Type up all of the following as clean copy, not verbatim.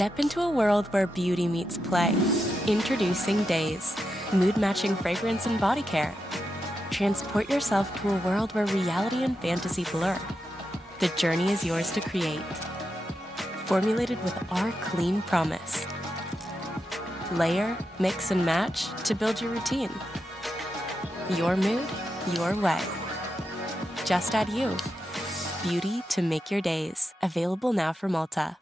Step into a world where beauty meets play. Introducing Days, mood-matching fragrance and body care. Transport yourself to a world where reality and fantasy blur. The journey is yours to create. Formulated with our clean promise. Layer, mix, and match to build your routine. Your mood, your way. Just add you. Beauty to make your days. Available now for Malta.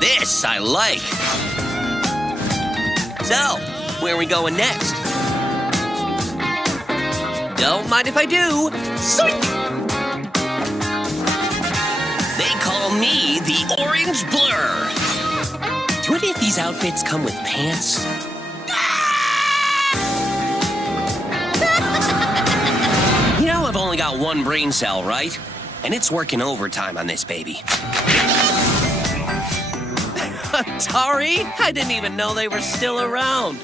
This I like. So, where are we going next? Don't mind if I do. Zoink! They call me the Orange Blur. Do any of these outfits come with pants? You know I've only got one brain cell, right? And it's working overtime on this baby. Atari? I didn't even know they were still around.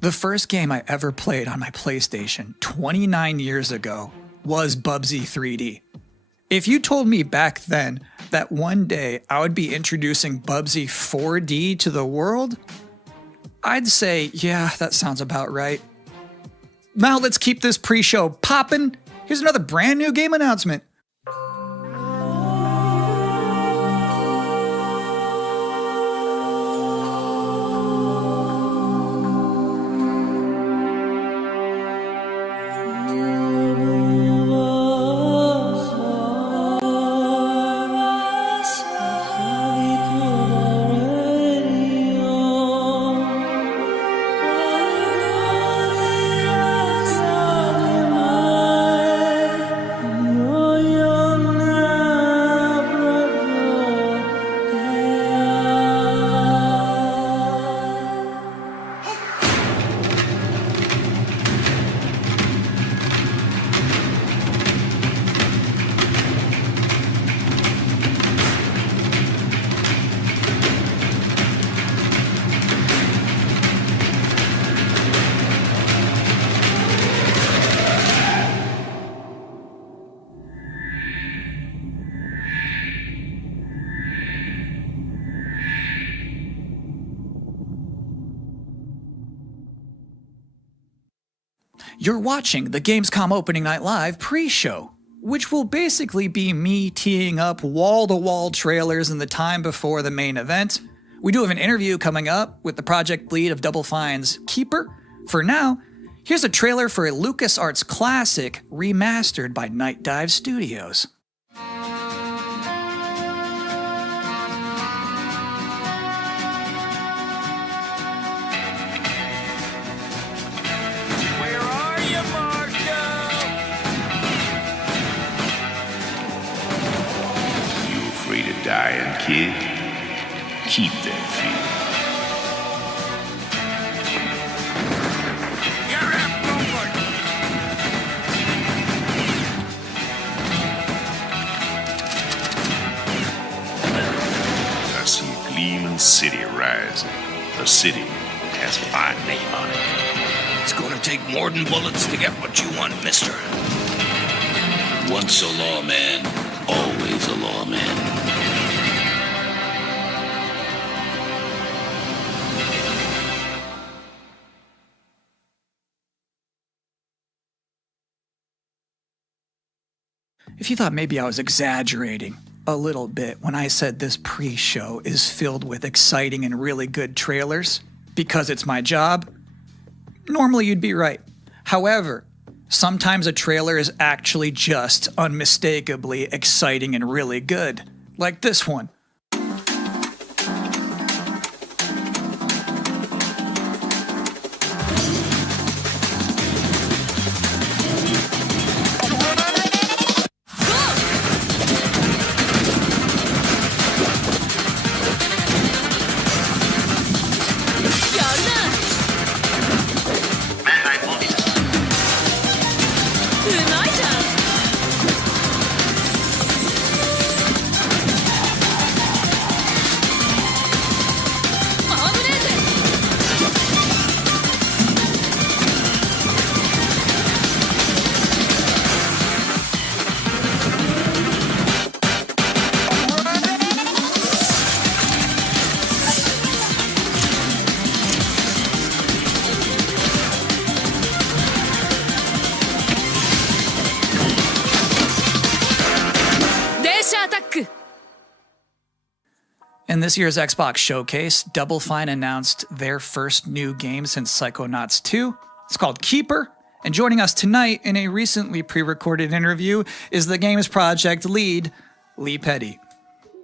The first game I ever played on my PlayStation 29 years ago was Bubsy 3D. If you told me back then that one day I would be introducing Bubsy 4D to the world, I'd say, yeah, that sounds about right. Now let's keep this pre-show poppin'. Here's another brand new game announcement. You're watching the Gamescom Opening Night Live pre-show, which will basically be me teeing up wall-to-wall trailers in the time before the main event. We do have an interview coming up with the project lead of Double Fine's Keeper. For now, here's a trailer for a LucasArts classic remastered by Night Dive Studios. Dying kid, keep that feeling. You're outnumbered. I see a gleaming city rising. A city has my name on it. It's gonna take more than bullets to get what you want, mister. Once a lawman, always a lawman. If you thought maybe I was exaggerating a little bit when I said this pre-show is filled with exciting and really good trailers because it's my job, normally you'd be right. However, sometimes a trailer is actually just unmistakably exciting and really good, like this one. In this year's Xbox Showcase, Double Fine announced their first new game since Psychonauts 2. It's called Keeper, and joining us tonight in a recently pre-recorded interview is the game's project lead, Lee Petty.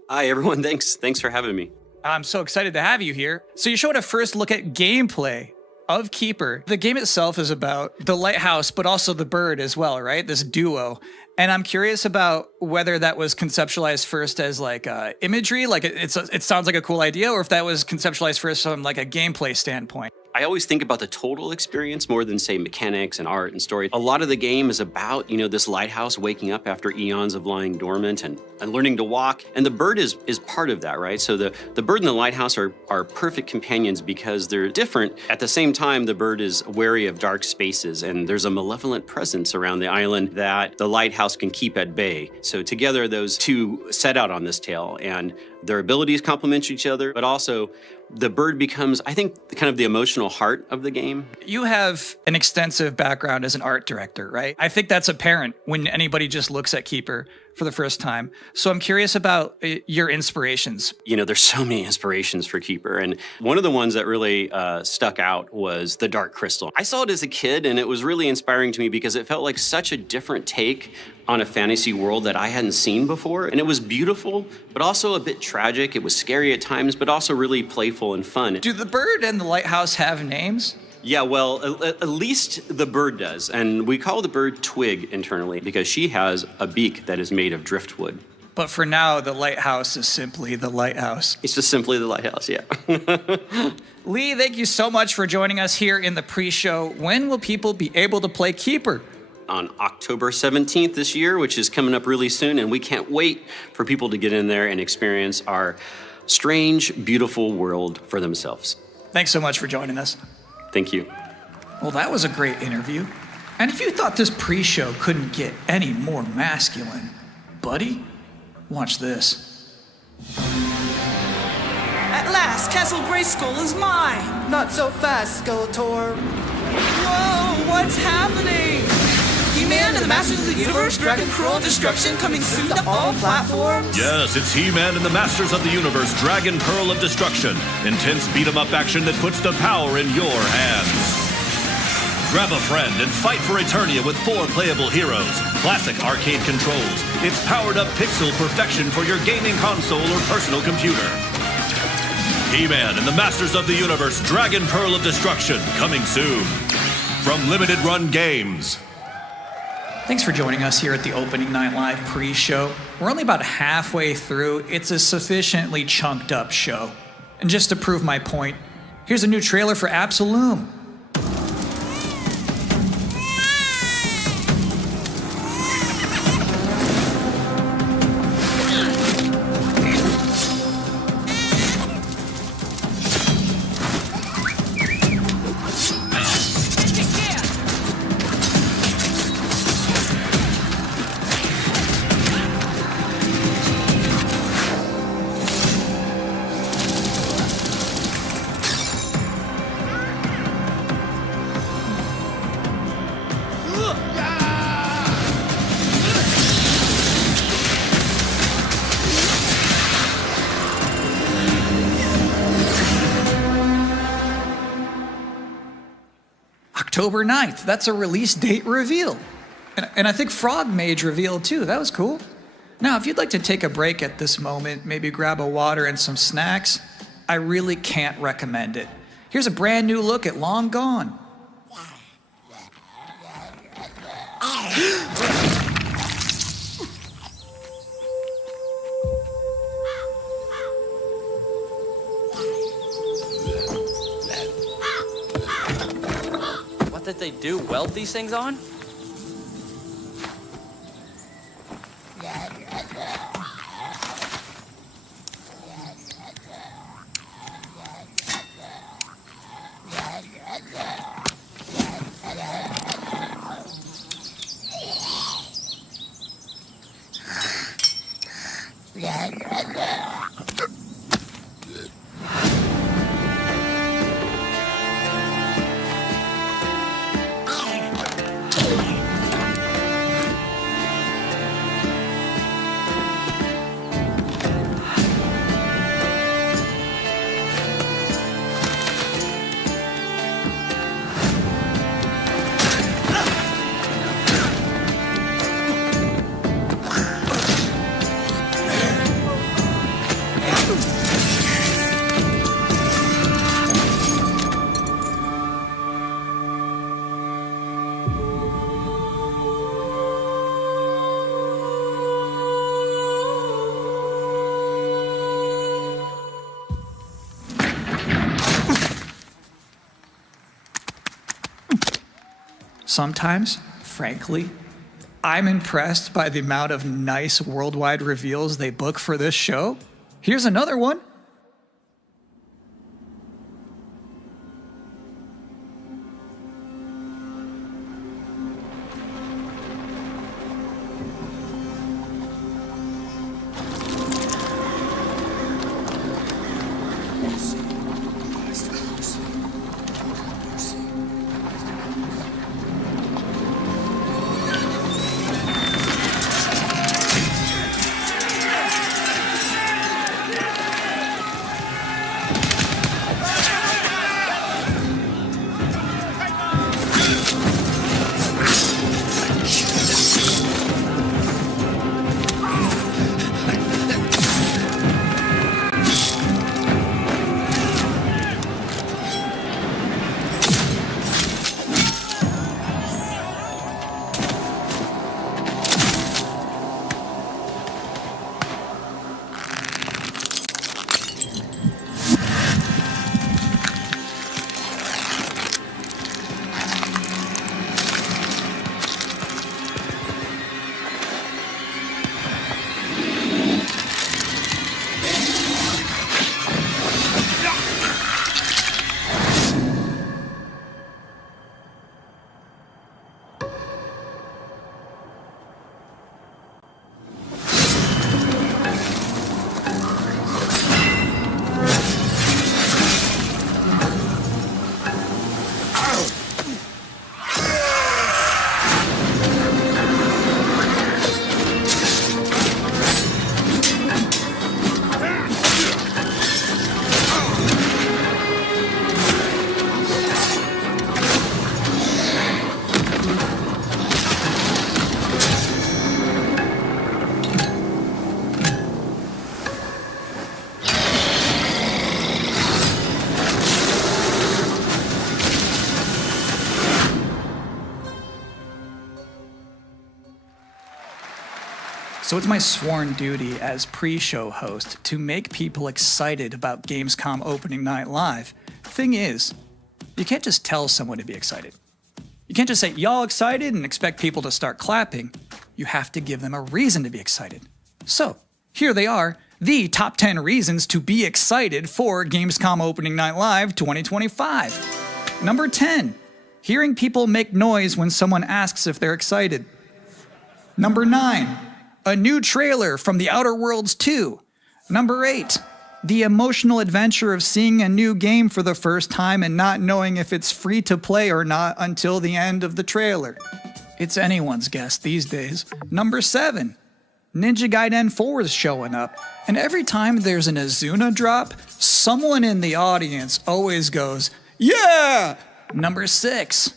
Hi, everyone. Thanks for having me. I'm so excited to have you here. So you showed a first look at gameplay of Keeper. The game itself is about the lighthouse, but also the bird as well, right? This duo. And I'm curious about whether that was conceptualized first as like imagery, like it sounds like a cool idea, or if that was conceptualized first from like a gameplay standpoint. I always think about the total experience more than, say, mechanics and art and story. A lot of the game is about, this lighthouse waking up after eons of lying dormant and learning to walk. And the bird is part of that, right? So the bird and the lighthouse are perfect companions because they're different. At the same time, the bird is wary of dark spaces, and there's a malevolent presence around the island that the lighthouse can keep at bay. So together, those two set out on this tale, and their abilities complement each other, but also the bird becomes, I think, kind of the emotional heart of the game. You have an extensive background as an art director, right? I think that's apparent when anybody just looks at Keeper for the first time. So I'm curious about your inspirations. There's so many inspirations for Keeper, and one of the ones that really stuck out was the Dark Crystal. I saw it as a kid, and it was really inspiring to me because it felt like such a different take on a fantasy world that I hadn't seen before. And it was beautiful, but also a bit tragic. It was scary at times, but also really playful and fun. Do the bird and the lighthouse have names? Yeah, well, at least the bird does. And we call the bird Twig internally because she has a beak that is made of driftwood. But for now, the lighthouse is simply the lighthouse. It's just simply the lighthouse, yeah. Lee, thank you so much for joining us here in the pre-show. When will people be able to play Keeper? On October 17th this year, which is coming up really soon, and we can't wait for people to get in there and experience our strange, beautiful world for themselves. Thanks so much for joining us. Thank you. Well, that was a great interview. And if you thought this pre-show couldn't get any more masculine, buddy, watch this. At last, Castle Grayskull is mine! Not so fast, Skeletor. Whoa, what's happening? He-Man and the Masters of the Universe, Dragon Pearl of Destruction, coming soon to all platforms? Yes, it's He-Man and the Masters of the Universe, Dragon Pearl of Destruction. Intense beat-em-up action that puts the power in your hands. Grab a friend and fight for Eternia with 4 playable heroes. Classic arcade controls. It's powered-up pixel perfection for your gaming console or personal computer. He-Man and the Masters of the Universe, Dragon Pearl of Destruction, coming soon. From Limited Run Games. Thanks for joining us here at the Opening Night Live pre-show. We're only about halfway through. It's a sufficiently chunked up show. And just to prove my point, here's a new trailer for Absolum. October 9th. That's a release date reveal. And I think Frog Mage revealed too. That was cool. Now, if you'd like to take a break at this moment, maybe grab a water and some snacks, I really can't recommend it. Here's a brand new look at Long Gone. What did they do? Weld these things on? Sometimes, frankly, I'm impressed by the amount of nice worldwide reveals they book for this show. Here's another one. So it's my sworn duty as pre-show host to make people excited about Gamescom opening night live. Thing is, you can't just tell someone to be excited. You can't just say, y'all excited, and expect people to start clapping. You have to give them a reason to be excited. So, here they are, the top 10 reasons to be excited for Gamescom Opening Night Live 2025. Number 10, hearing people make noise when someone asks if they're excited. Number 9, a new trailer from The Outer Worlds 2. Number 8, the emotional adventure of seeing a new game for the first time and not knowing if it's free to play or not until the end of the trailer. It's anyone's guess these days. Number 7, Ninja Gaiden 4 is showing up, and every time there's an Azuna drop, someone in the audience always goes, yeah! Number 6,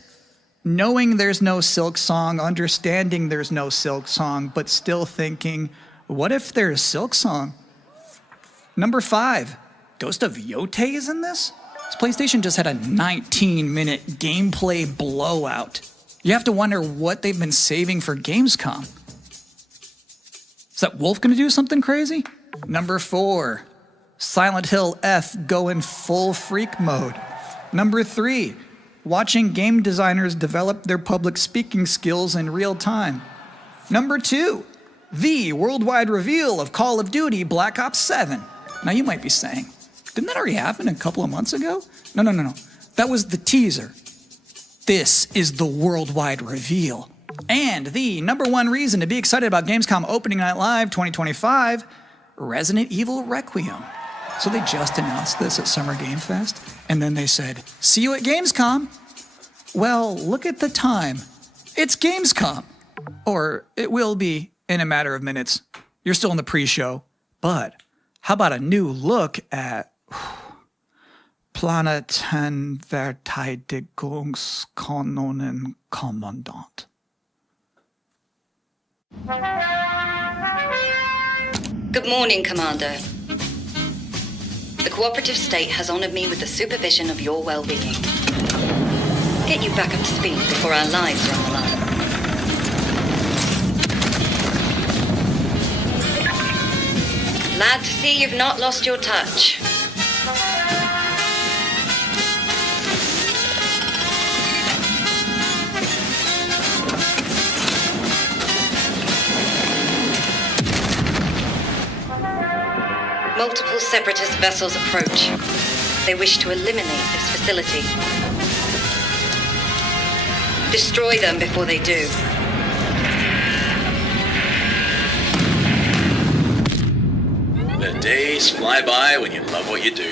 knowing there's no Silk Song, understanding there's no Silk Song, but still thinking, what if there's Silk Song? Number 5, Ghost of Yote is in this? This PlayStation just had a 19-minute gameplay blowout. You have to wonder what they've been saving for Gamescom. Is that Wolf gonna do something crazy? Number 4, Silent Hill F going full freak mode. Number 3, watching game designers develop their public speaking skills in real time. Number 2, the worldwide reveal of Call of Duty Black Ops 7. Now you might be saying, didn't that already happen a couple of months ago? No. That was the teaser. This is the worldwide reveal. And the number 1 reason to be excited about Gamescom Opening Night Live 2025, Resident Evil Requiem. So they just announced this at Summer Game Fest, and then they said, see you at Gamescom. Well, look at the time. It's Gamescom. Or it will be in a matter of minutes. You're still in the pre-show. But how about a new look at Planetverteidigungskanonen-Kommandant? Good morning, Commander. The cooperative state has honored me with the supervision of your well-being. Get you back up to speed before our lives are on the line. Glad to see you've not lost your touch. Multiple separatist vessels approach. They wish to eliminate this facility. Destroy them before they do. The days fly by when you love what you do.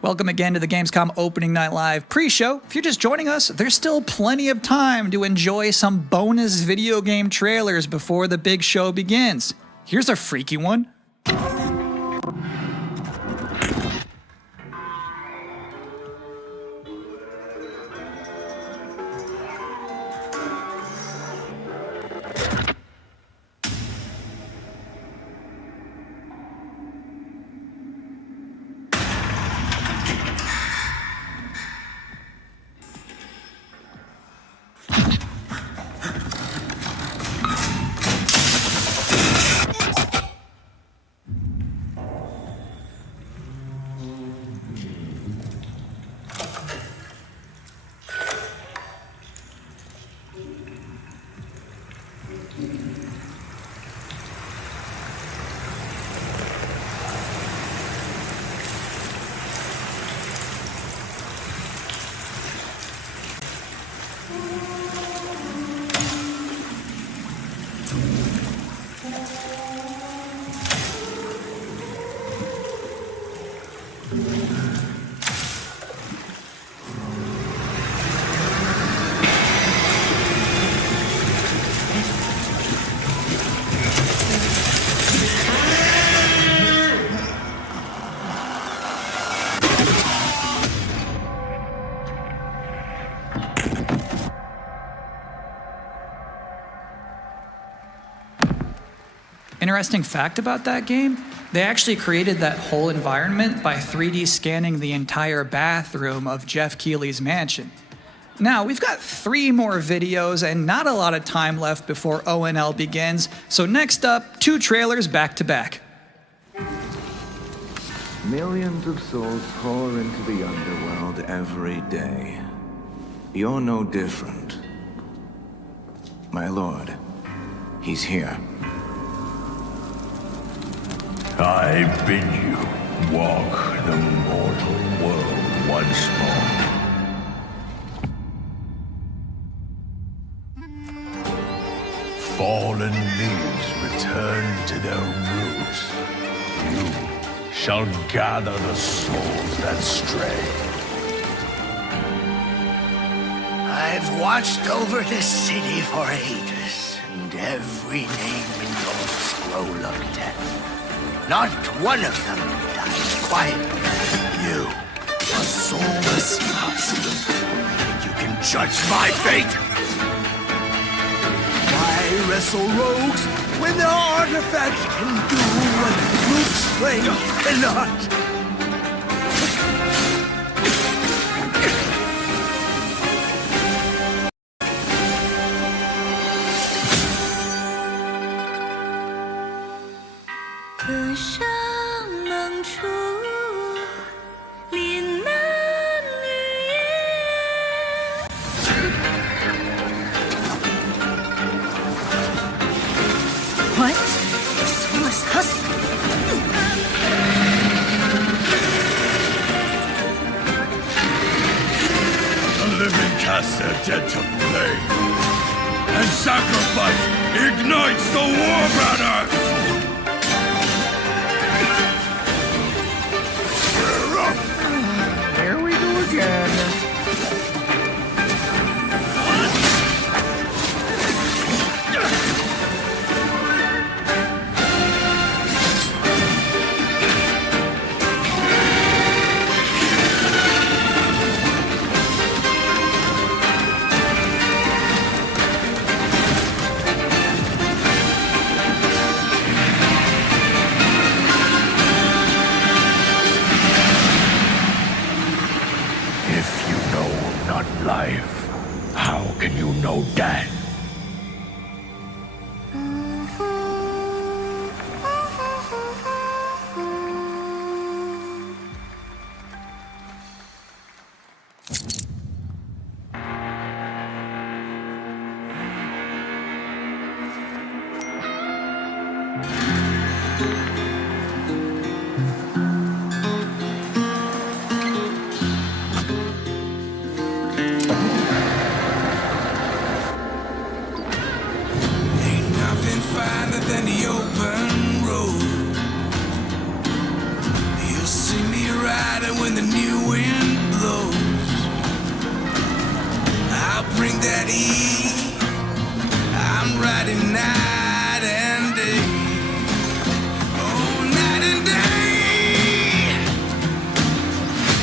Welcome again to the Gamescom Opening Night Live pre-show. If you're just joining us, there's still plenty of time to enjoy some bonus video game trailers before the big show begins. Here's a freaky one. Interesting fact about that game, they actually created that whole environment by 3D scanning the entire bathroom of Jeff Keighley's mansion. Now, we've got 3 more videos and not a lot of time left before ONL begins, so next up, 2 trailers back to back. Millions of souls pour into the underworld every day. You're no different. My lord, he's here. I bid you walk the mortal world once more. Fallen leaves return to their roots. You shall gather the souls that stray. I've watched over this city for ages, and every name in your scroll of death. Not one of them dies quietly. You, a soulless husk. You can judge my fate. Why wrestle rogues when their artifact can do what brute strength cannot? What? Soulless husk? The living cast their dead to flame, and sacrifice ignites the war banners! Here we go again. Life, how can you know death? I'm riding night and day. Oh, night and day.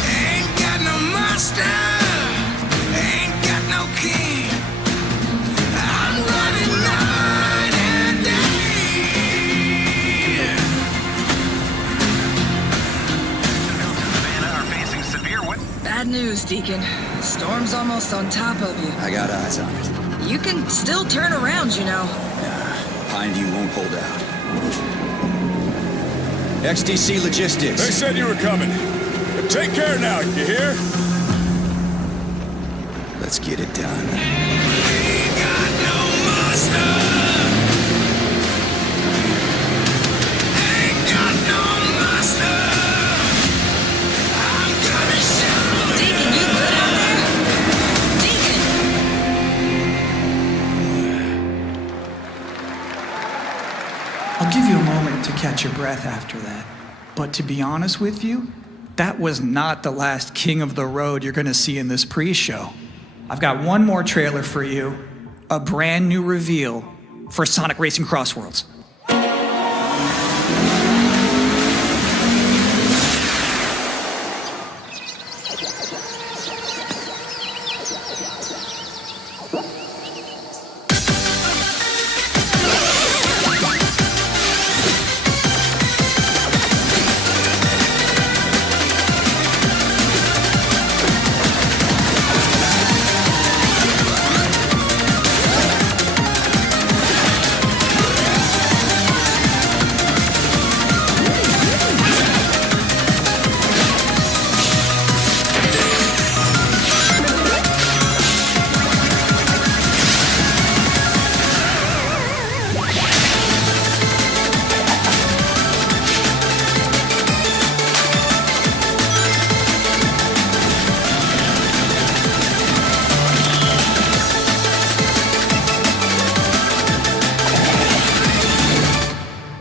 Ain't got no master. Ain't got no king. I'm riding night and day. Bad news, Deacon. Storm's almost on top of you. I got eyes on it. You can still turn around, you know. Pineview won't hold out. XTC Logistics. They said you were coming. But take care now, you hear? Let's get it done. Ain't got no master. Ain't got no master. I'm gonna show. Deacon, you good out there? Deacon! I'll give you a moment to catch your breath after that. But to be honest with you, that was not the last king of the road you're going to see in this pre-show. I've got one more trailer for you, a brand new reveal for Sonic Racing Crossworlds.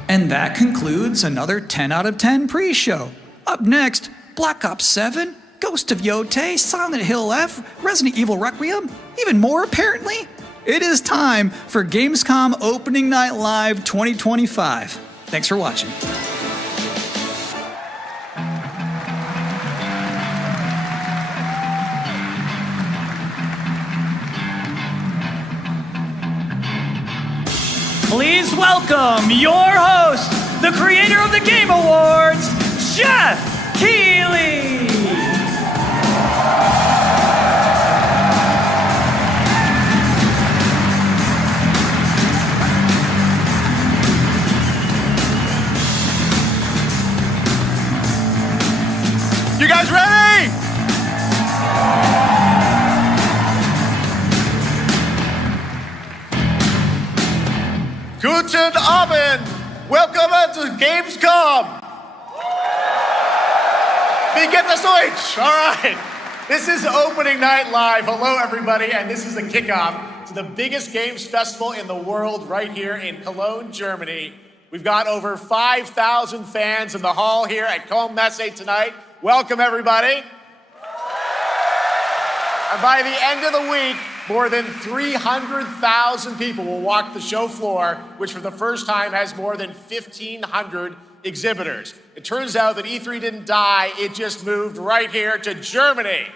And that concludes another 10 out of 10 pre-show. Up next, Black Ops 7, Ghost of Yotei, Silent Hill F, Resident Evil Requiem, even more apparently. It is time for Gamescom Opening Night Live 2025. Thanks for watching. Please welcome your host, the creator of the Game Awards, Jeff Keighley. You guys ready? Guten Abend! Welcome to Gamescom! Wie geht das Deutsch? All right. This is Opening Night Live. Hello, everybody, and this is the kickoff to the biggest games festival in the world right here in Cologne, Germany. We've got over 5,000 fans in the hall here at Cologne Messe tonight. Welcome, everybody. And by the end of the week, more than 300,000 people will walk the show floor, which for the first time has more than 1,500 exhibitors. It turns out that E3 didn't die, it just moved right here to Germany.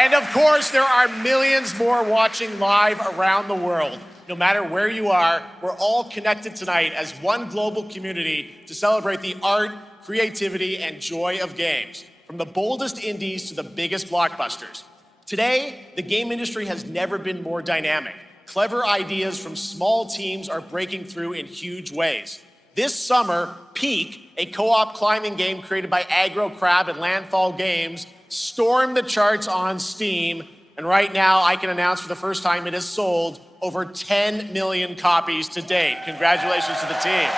And of course, there are millions more watching live around the world. No matter where you are, we're all connected tonight as one global community to celebrate the art, creativity, and joy of games, from the boldest indies to the biggest blockbusters. Today, the game industry has never been more dynamic. Clever ideas from small teams are breaking through in huge ways. This summer, Peak, a co-op climbing game created by Aggro Crab and Landfall Games, stormed the charts on Steam, and right now I can announce for the first time it has sold over 10 million copies to date. Congratulations to the team.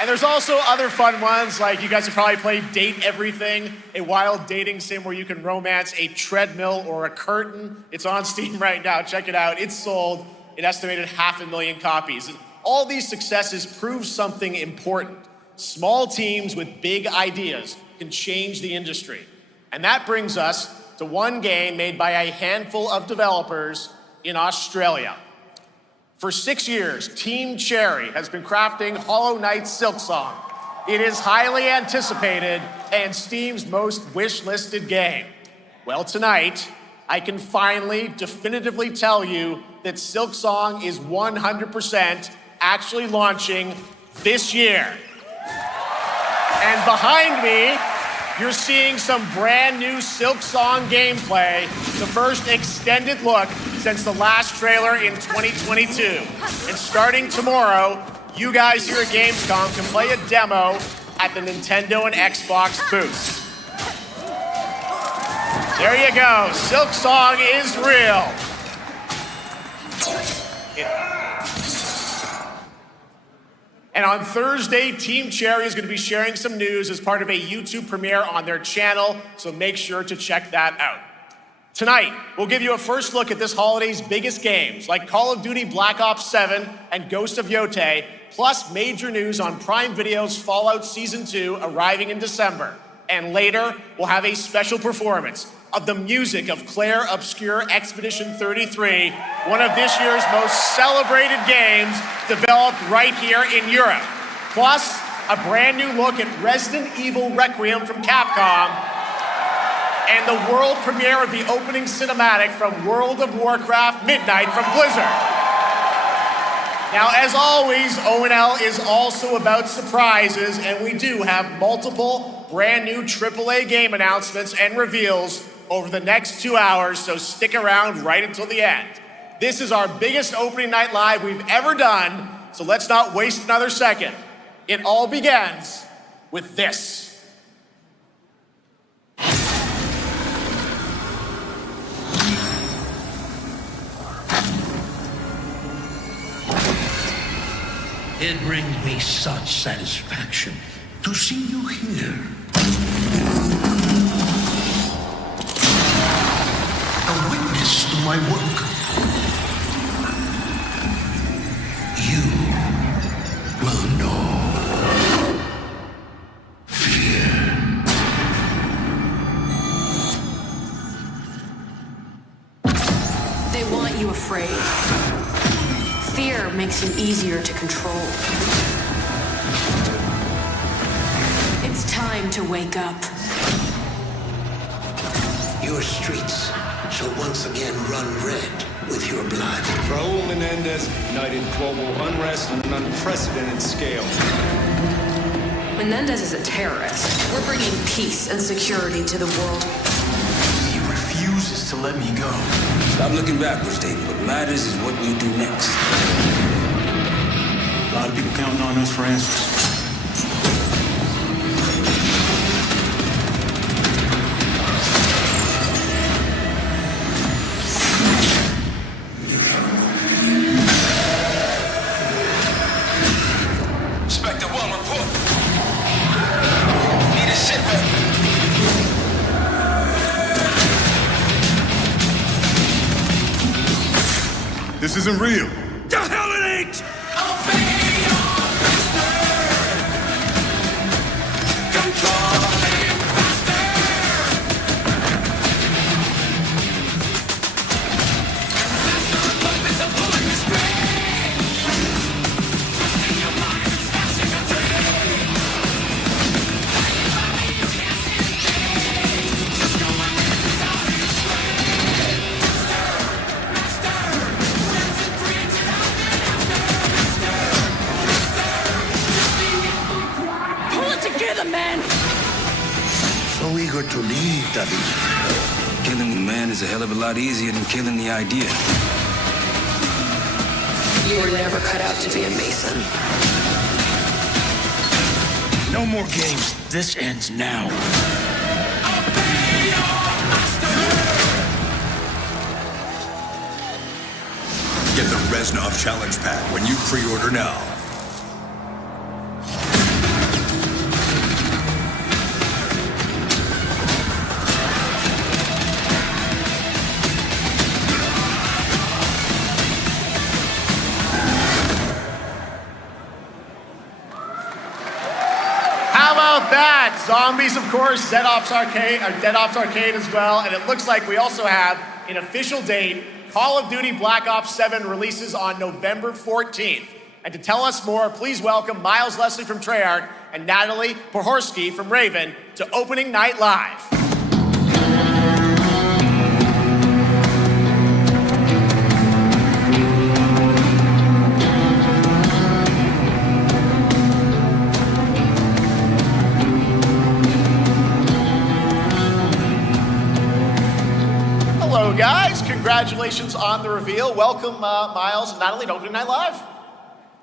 And there's also other fun ones, like you guys have probably played Date Everything, a wild dating sim where you can romance a treadmill or a curtain. It's on Steam right now, check it out. It's sold an estimated 500,000 copies. And all these successes prove something important. Small teams with big ideas can change the industry. And that brings us to one game made by a handful of developers in Australia. For 6 years, Team Cherry has been crafting Hollow Knight Silksong. It is highly anticipated and Steam's most wish-listed game. Well, tonight, I can finally definitively tell you that Silksong is 100% actually launching this year. And behind me, you're seeing some brand new Silksong gameplay, the first extended look since the last trailer in 2022. And starting tomorrow, you guys here at Gamecom can play a demo at the Nintendo and Xbox booths. There you go, Silksong is real. And on Thursday, Team Cherry is going to be sharing some news as part of a YouTube premiere on their channel, so make sure to check that out. Tonight, we'll give you a first look at this holiday's biggest games, like Call of Duty Black Ops 7 and Ghost of Yotei, plus major news on Prime Video's Fallout Season 2 arriving in December. And later, we'll have a special performance of the music of Claire Obscure Expedition 33, one of this year's most celebrated games developed right here in Europe. Plus, a brand new look at Resident Evil Requiem from Capcom, and the world premiere of the opening cinematic from World of Warcraft Midnight from Blizzard. Now, as always, ONL is also about surprises, and we do have multiple brand new AAA game announcements and reveals over the next 2 hours, so stick around right until the end. This is our biggest opening night live we've ever done, so let's not waste another second. It all begins with this. It brings me such satisfaction to see you here. A witness to my work. You will know fear. They want you afraid. Fear makes you easier to control. It's time to wake up. Your streets shall once again run red with your blood. Raul Menendez ignited global unrest on an unprecedented scale. Menendez is a terrorist. We're bringing peace and security to the world. He refuses to let me go. Stop looking backwards, David. What matters is what we do next. A lot of people counting on us for answers. Inspector 1, report. Need a shipment. This isn't real. The hell it ain't! So eager to leave, David. Killing the man is a hell of a lot easier than killing the idea. You were never cut out to be a Mason. No more games. This ends now. Get the Reznov Challenge Pack when you pre-order now. that. Zombies, of course, Dead Ops Arcade as well, and it looks like we also have an official date. Call of Duty Black Ops 7 releases on November 14th. And to tell us more, please welcome Miles Leslie from Treyarch and Natalie Pohorsky from Raven to Opening Night Live. Hello, guys. Congratulations on the reveal. Welcome, Miles and Natalie, to Opening Night Live.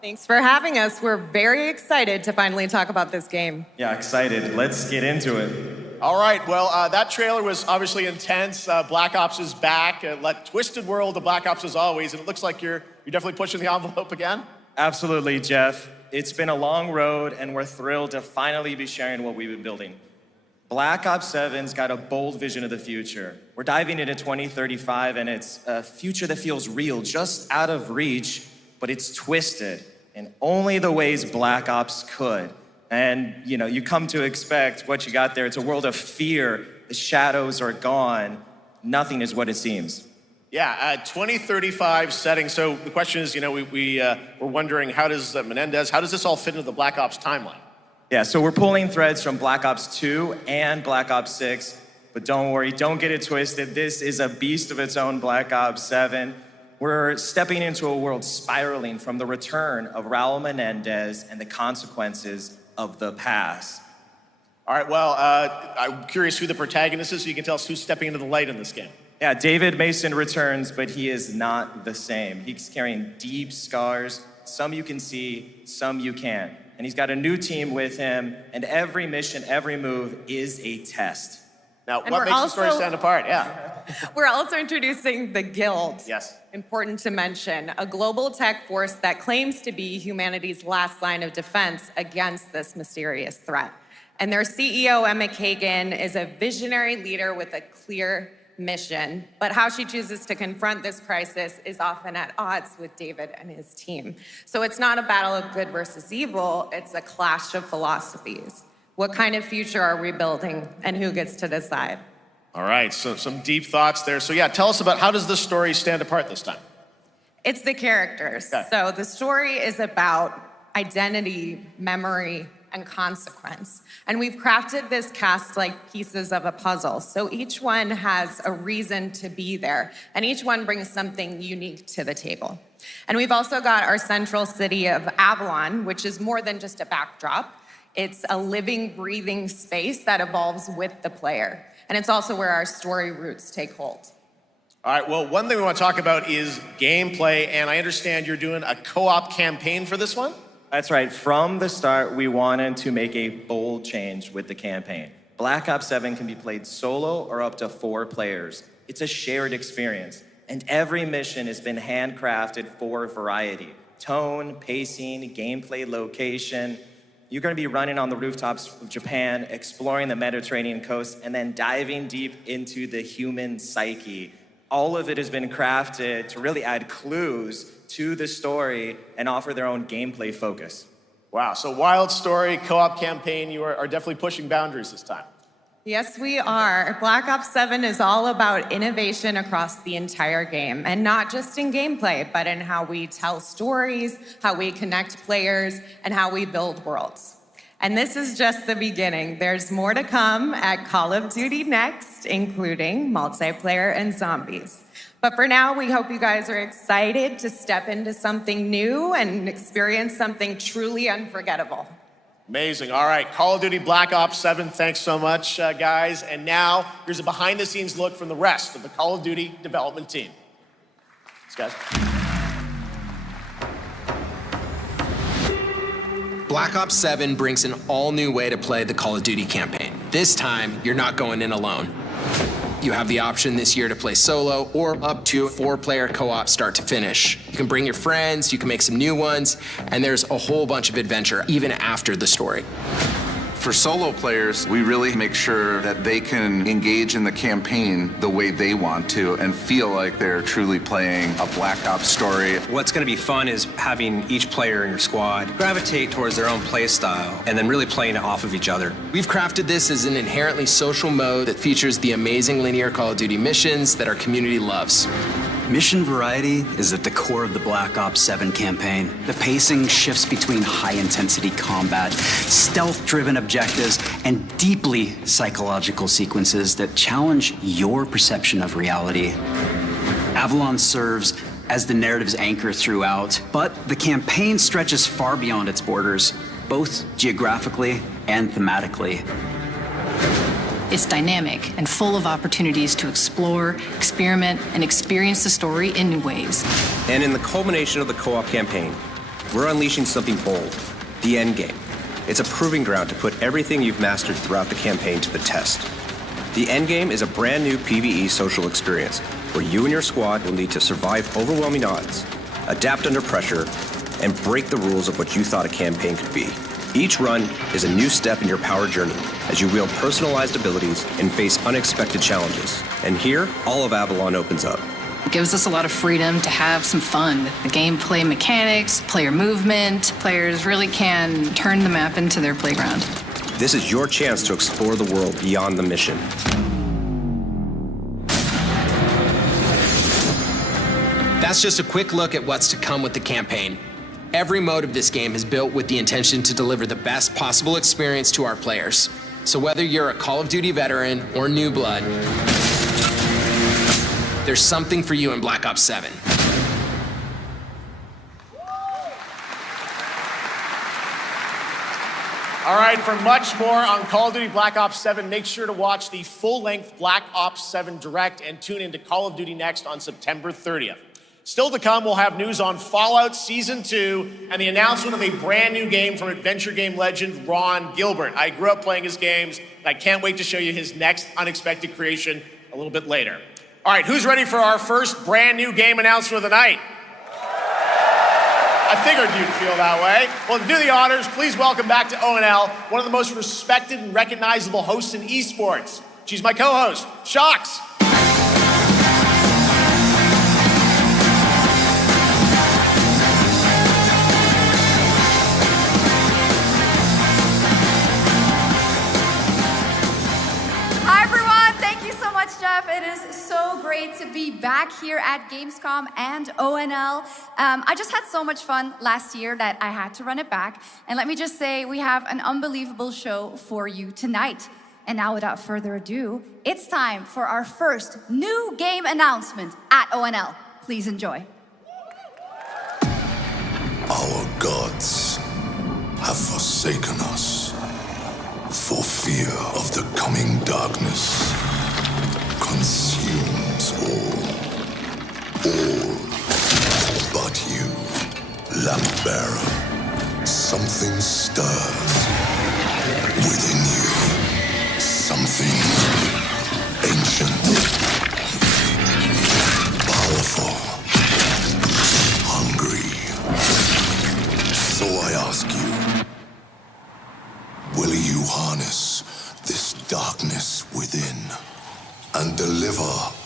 Thanks for having us. We're very excited to finally talk about this game. Yeah, excited. Let's get into it. All right. Well, that trailer was obviously intense. Black Ops is back. Twisted world of Black Ops as always, and it looks like you're definitely pushing the envelope again. Absolutely, Jeff. It's been a long road, and we're thrilled to finally be sharing what we've been building. Black Ops 7's got a bold vision of the future. We're diving into 2035, and it's a future that feels real, just out of reach, but it's twisted in only the ways Black Ops could. And, you come to expect what you got there. It's a world of fear. The shadows are gone. Nothing is what it seems. Yeah, 2035 setting. So the question is, we're wondering, how does this all fit into the Black Ops timeline? Yeah, so we're pulling threads from Black Ops 2 and Black Ops 6, but don't worry, don't get it twisted. This is a beast of its own, Black Ops 7. We're stepping into a world spiraling from the return of Raul Menendez and the consequences of the past. All right, well, I'm curious who the protagonist is, so you can tell us who's stepping into the light in this game. Yeah, David Mason returns, but he is not the same. He's carrying deep scars. Some you can see, some you can't. And he's got a new team with him, and every mission, every move is a test. Now, what makes the story stand apart? Yeah. We're also introducing the Guild. Yes. Important to mention, a global tech force that claims to be humanity's last line of defense against this mysterious threat. And their CEO, Emma Kagan, is a visionary leader with a clear mission, but how she chooses to confront this crisis is often at odds with David and his team. So it's not a battle of good versus evil, it's a clash of philosophies. What kind of future are we building, and who gets to decide? All right, so some deep thoughts there. So yeah, tell us about, how does this story stand apart this time? It's the characters. Okay. So the story is about identity, memory, and consequence. And we've crafted this cast like pieces of a puzzle. So each one has a reason to be there, and each one brings something unique to the table. And we've also got our central city of Avalon, which is more than just a backdrop. It's a living, breathing space that evolves with the player. And it's also where our story roots take hold. All right, well, one thing we want to talk about is gameplay, and I understand you're doing a co-op campaign for this one? That's right. From the start, we wanted to make a bold change with the campaign. Black Ops 7 can be played solo or up to 4 players. It's a shared experience, and every mission has been handcrafted for variety. Tone, pacing, gameplay location. You're going to be running on the rooftops of Japan, exploring the Mediterranean coast, and then diving deep into the human psyche. All of it has been crafted to really add clues to the story and offer their own gameplay focus. Wow, so wild story, co-op campaign, you are definitely pushing boundaries this time. Yes, we are. Black Ops 7 is all about innovation across the entire game, and not just in gameplay, but in how we tell stories, how we connect players, and how we build worlds. And this is just the beginning. There's more to come at Call of Duty Next, including multiplayer and zombies. But for now, we hope you guys are excited to step into something new and experience something truly unforgettable. Amazing. All right, Call of Duty Black Ops 7, thanks so much, guys. And now, here's a behind-the-scenes look from the rest of the Call of Duty development team. Thanks, guys. Black Ops 7 brings an all-new way to play the Call of Duty campaign. This time, you're not going in alone. You have the option this year to play solo or up to a 4-player co-op start to finish. You can bring your friends, you can make some new ones, and there's a whole bunch of adventure even after the story. For solo players, we really make sure that they can engage in the campaign the way they want to and feel like they're truly playing a Black Ops story. What's going to be fun is having each player in your squad gravitate towards their own play style and then really playing it off of each other. We've crafted this as an inherently social mode that features the amazing linear Call of Duty missions that our community loves. Mission variety is at the core of the Black Ops 7 campaign. The pacing shifts between high-intensity combat, stealth-driven objectives, and deeply psychological sequences that challenge your perception of reality. Avalon serves as the narrative's anchor throughout, but the campaign stretches far beyond its borders, both geographically and thematically. It's dynamic and full of opportunities to explore, experiment, and experience the story in new ways. And in the culmination of the co-op campaign, we're unleashing something bold, the end game. It's a proving ground to put everything you've mastered throughout the campaign to the test. The end game is a brand new PvE social experience where you and your squad will need to survive overwhelming odds, adapt under pressure, and break the rules of what you thought a campaign could be. Each run is a new step in your power journey as you wield personalized abilities and face unexpected challenges. And here, all of Avalon opens up. It gives us a lot of freedom to have some fun with the gameplay mechanics, player movement. Players really can turn the map into their playground. This is your chance to explore the world beyond the mission. That's just a quick look at what's to come with the campaign. Every mode of this game is built with the intention to deliver the best possible experience to our players. So whether you're a Call of Duty veteran or new blood, there's something for you in Black Ops 7. All right, for much more on Call of Duty Black Ops 7, make sure to watch the full-length Black Ops 7 Direct and tune into Call of Duty Next on September 30th. Still to come, we'll have news on Fallout Season 2 and the announcement of a brand new game from adventure game legend Ron Gilbert. I grew up playing his games, and I can't wait to show you his next unexpected creation a little bit later. All right, who's ready for our first brand new game announcement of the night? I figured you'd feel that way. Well, to do the honors, please welcome back to ONL, one of the most respected and recognizable hosts in esports. She's my co-host, Shox. Jeff, it is so great to be back here at Gamescom and ONL. I just had so much fun last year that I had to run it back. And let me just say, we have an unbelievable show for you tonight. And now, without further ado, it's time for our first new game announcement at ONL. Please enjoy. Our gods have forsaken us for fear of the coming darkness. Consumes all but you, lamp bearer. Something stirs within you, something ancient, powerful, hungry. So I ask you, will you harness this darkness within and deliver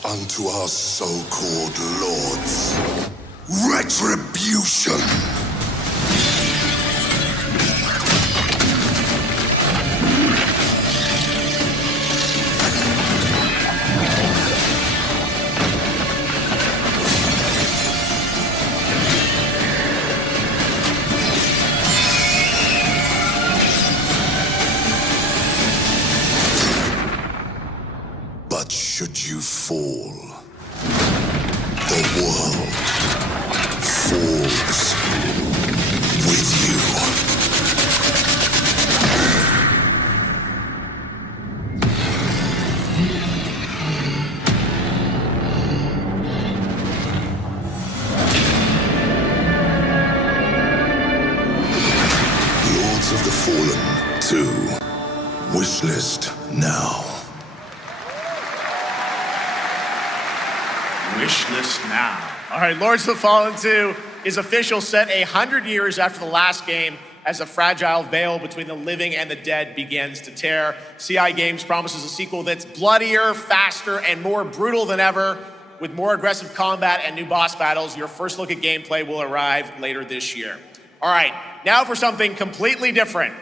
unto our so-called lords retribution? Should you fall, the world falls with you. Lords of the Fallen 2. Wishlist now. Wishlist now. All right, Lords of the Fallen 2 is official, set 100 years after the last game. as a fragile veil between the living and the dead begins to tear. CI Games promises a sequel that's bloodier, faster, and more brutal than ever. With more aggressive combat and new boss battles, your first look at gameplay will arrive later this year. All right, now for something completely different.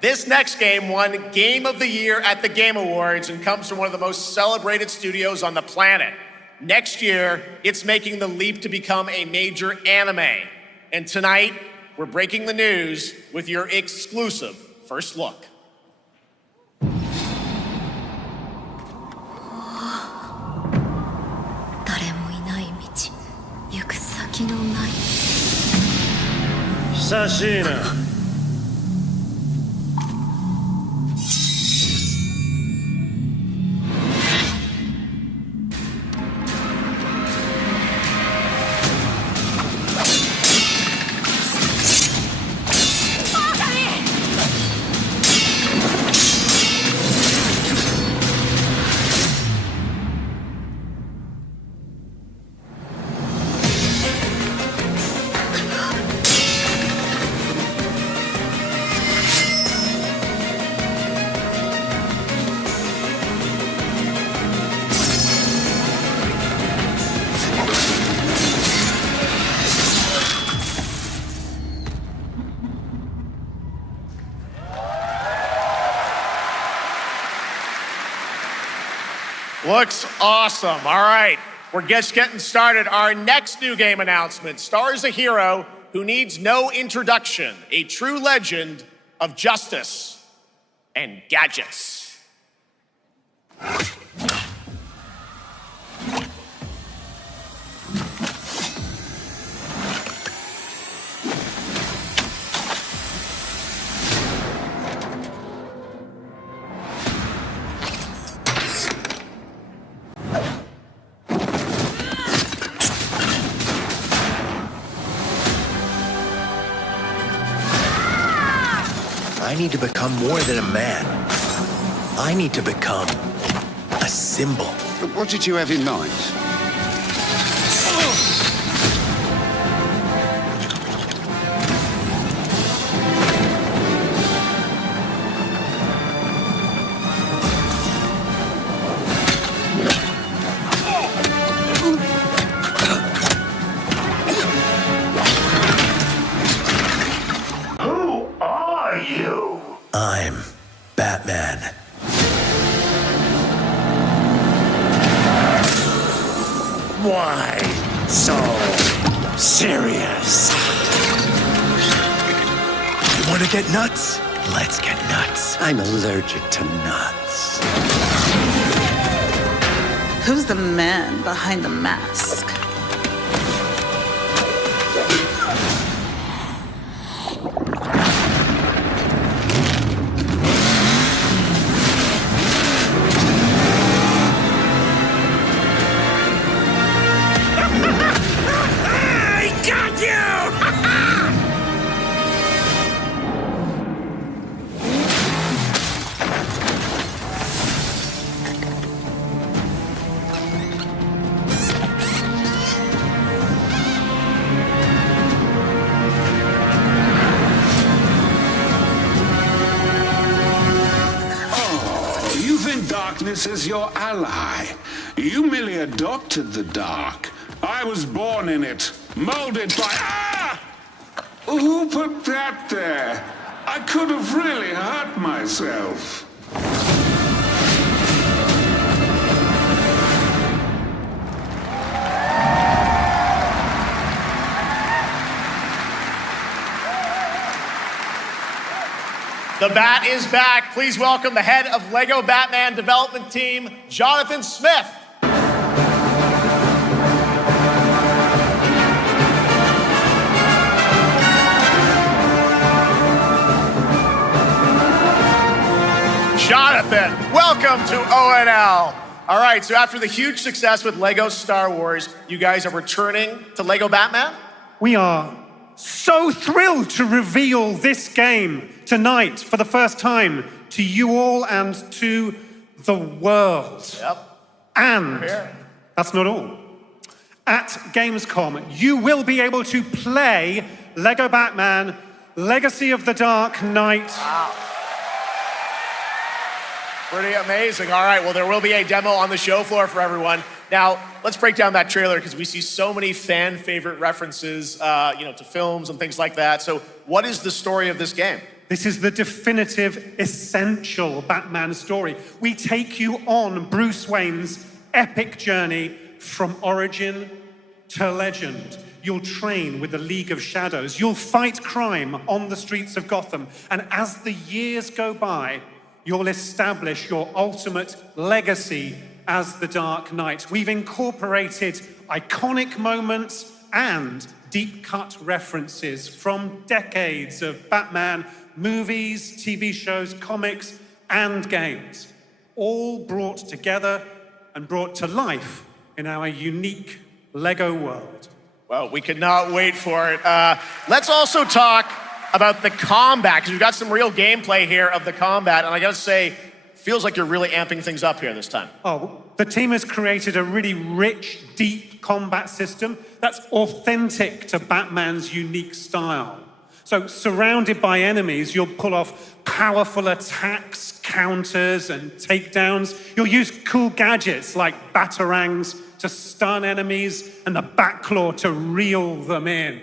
This next game won Game of the Year at the Game Awards and comes from one of the most celebrated studios on the planet. Next year, it's making the leap to become a major anime. And tonight, we're breaking the news with your exclusive first look. 久しいな。Looks awesome. All right, we're just getting started. Our next new game announcement stars a hero who needs no introduction, a true legend of justice and gadgets. I need to become more than a man. I need to become a symbol. What did you have in mind? I'm Batman. Why so serious? You want to get nuts? Let's get nuts. I'm allergic to nuts. Who's the man behind the mask? Darkness is your ally. You merely adopted the dark. I was born in it, molded by... Ah! Who put that there? I could have really hurt myself. The Bat is back. Please welcome the head of LEGO Batman development team, Jonathan Smith. Jonathan, welcome to ONL. All right, so after the huge success with LEGO Star Wars, you guys are returning to LEGO Batman? We are so thrilled to reveal this game tonight for the first time to you all and to the world. Yep. And that's not all. At Gamescom, you will be able to play LEGO Batman Legacy of the Dark Knight. Wow. Pretty amazing. All right, well, there will be a demo on the show floor for everyone. Now, let's break down that trailer because we see so many fan favorite references, to films and things like that. So what is the story of this game? This is the definitive, essential Batman story. We take you on Bruce Wayne's epic journey from origin to legend. You'll train with the League of Shadows. You'll fight crime on the streets of Gotham. And as the years go by, you'll establish your ultimate legacy as the Dark Knight. We've incorporated iconic moments and deep-cut references from decades of Batman movies, TV shows, comics, and games, all brought together and brought to life in our unique Lego world. Well, we cannot wait for it. Let's also talk about the combat, because we've got some real gameplay here of the combat, and I gotta say, feels like you're really amping things up here this time. Oh, the team has created a really rich, deep combat system that's authentic to Batman's unique style. So, surrounded by enemies, you'll pull off powerful attacks, counters, and takedowns. You'll use cool gadgets like batarangs to stun enemies and the Batclaw to reel them in.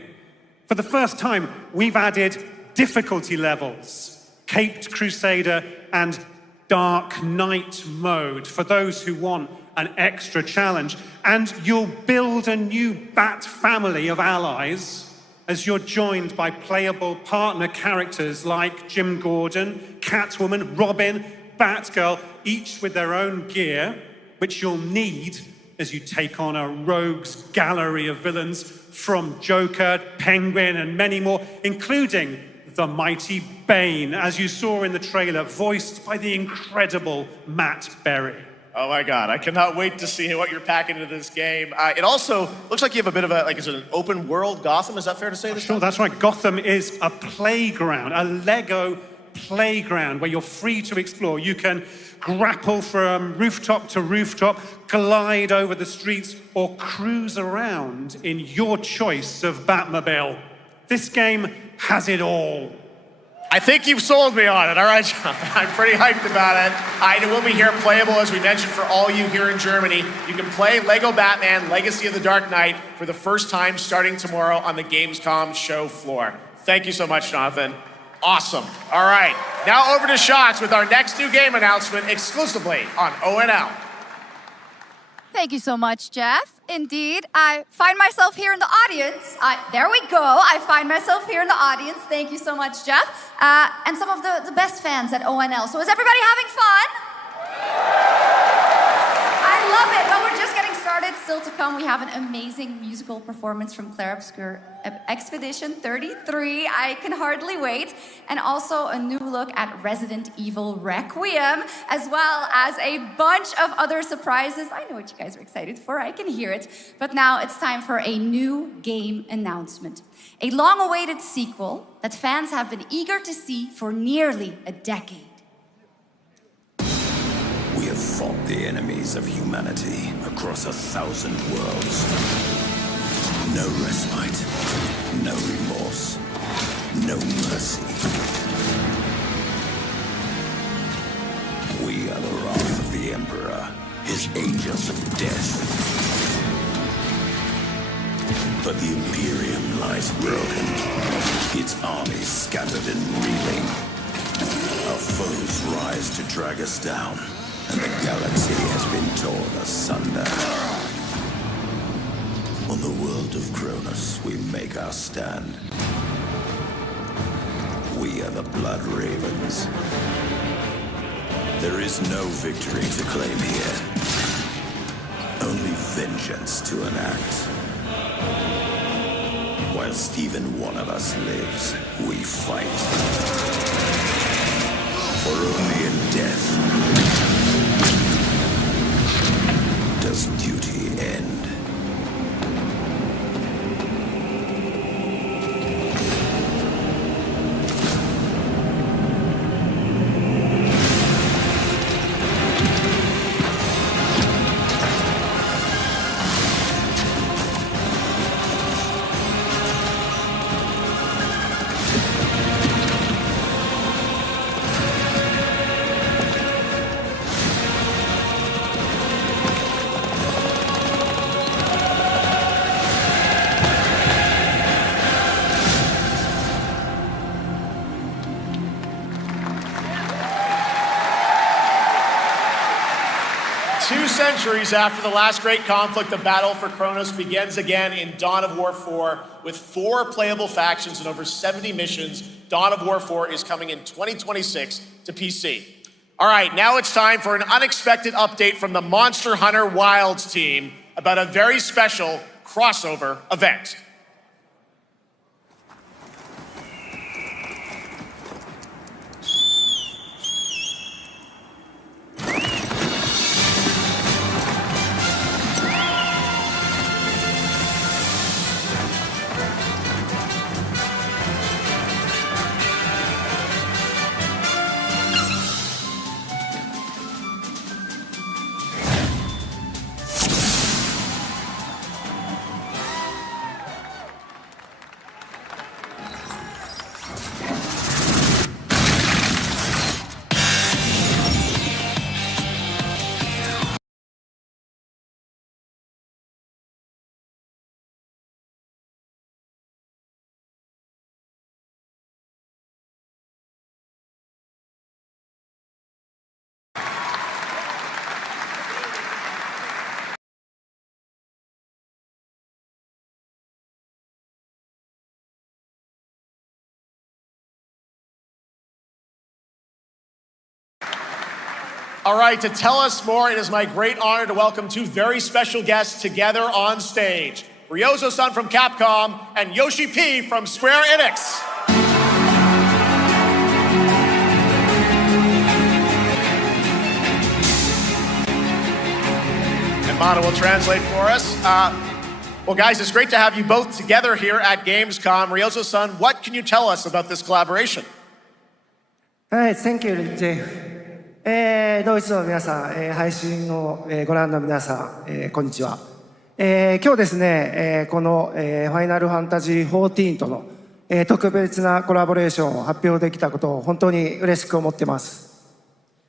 For the first time, we've added difficulty levels, Caped Crusader and Dark Knight mode for those who want an extra challenge. And you'll build a new Bat family of allies as you're joined by playable partner characters like Jim Gordon, Catwoman, Robin, Batgirl, each with their own gear, which you'll need as you take on a rogues gallery of villains from Joker, Penguin, and many more, including the mighty Bane, as you saw in the trailer, voiced by the incredible Matt Berry. Oh my God, I cannot wait to see what you're packing into this game. It also looks like you have a bit of is it an open world Gotham? Is that fair to say this Sure, time? that's right. Gotham is a playground, a Lego playground where you're free to explore. You can grapple from rooftop to rooftop, glide over the streets, or cruise around in your choice of Batmobile. This game has it all. I think you've sold me on it. All right, John. I'm pretty hyped about it. It will be here playable, as we mentioned, for all you here in Germany. You can play Lego Batman Legacy of the Dark Knight for the first time starting tomorrow on the Gamescom show floor. Thank you so much, Jonathan. Awesome. All right, now over to Shots with our next new game announcement exclusively on ONL. Thank you so much, Jeff. Indeed, I find myself here in the audience. There we go. I find myself here in the audience. Thank you so much, Jeff. And some of the best fans at ONL. So is everybody having fun? I love it. But we're just getting started. Still to come, we have an amazing musical performance from Claire Obscure Expedition 33. I can hardly wait. And also a new look at Resident Evil Requiem, as well as a bunch of other surprises. I know what you guys are excited for. I can hear it. But now it's time for a new game announcement. A long-awaited sequel that fans have been eager to see for nearly a decade. We have fought the enemies of humanity across 1,000 worlds. No respite, no remorse, no mercy. We are the wrath of the Emperor, his angels of death. But the Imperium lies broken, its armies scattered and reeling. Our foes rise to drag us down, and the galaxy has been torn asunder. On the world of Cronus, we make our stand. We are the Blood Ravens. There is no victory to claim here. Only vengeance to enact. Whilst even one of us lives, we fight. For only in death does duty end. centuries after the last great conflict, the battle for Kronos begins again in Dawn of War 4 with 4 playable factions and over 70 missions. Dawn of War 4 is coming in 2026 to PC. All right, now it's time for an unexpected update from the Monster Hunter Wilds team about a very special crossover event. All right, to tell us more, it is my great honor to welcome 2 very special guests together on stage. Ryozo-san from Capcom and Yoshi P from Square Enix. And Mana will translate for us. Well, guys, it's great to have you both together here at Gamescom. Ryozo-san, what can you tell us about this collaboration? Hi, thank you, Jeff. ドイツの皆さん、配信をご覧の皆さん、こんにちは。今日ですね、このファイナルファンタジー14との特別なコラボレーションを発表できたことを本当に嬉しく思ってます。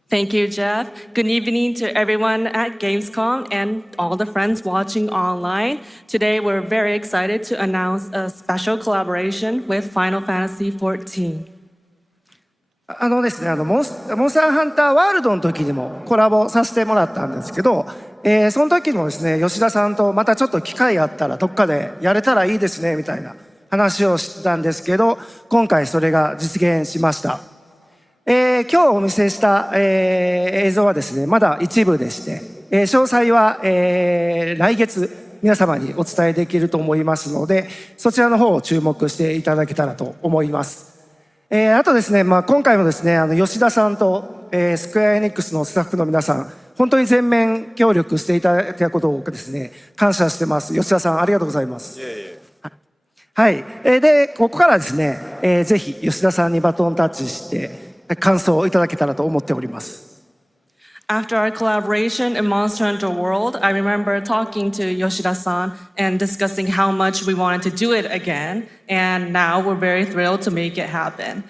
Thank you, Jeff. Good evening to everyone at Gamescom and all the friends watching online. Today, we're very excited to announce a special collaboration with Final Fantasy XIV. ですね、モンスターハンターワールドの時にもコラボさせてもらったんですけど、その時もですね、吉田さんとまたちょっと機会あったらどっかでやれたらいいですねみたいな話をしてたんですけど、今回それが実現しました。今日お見せした、映像はですね、まだ一部でして、詳細は、来月皆様にお伝えできると思いますので、そちらの方を注目していただけたらと思います。あとですね、今回もですね、吉田さんと、スクエアエニックスのスタッフの皆さん、本当に全面協力していただいたことをですね、感謝してます。吉田さん、ありがとうございます。はい。で、ここからですね、ぜひ吉田さんにバトンタッチして、感想をいただけたらと思っております。After our collaboration in Monster Hunter World, I remember talking to Yoshida-san and discussing how much we wanted to do it again, and now we're very thrilled to make it happen.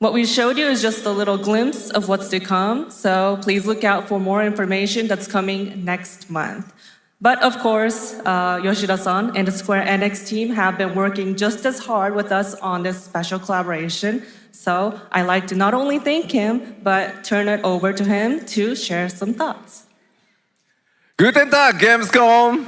What we showed you is just a little glimpse of what's to come, so please look out for more information that's coming next month. But of course, Yoshida-san and the Square Enix team have been working just as hard with us on this special collaboration. So I'd like to not only thank him, but turn it over to him to share some thoughts. Guten Tag, Gamescom!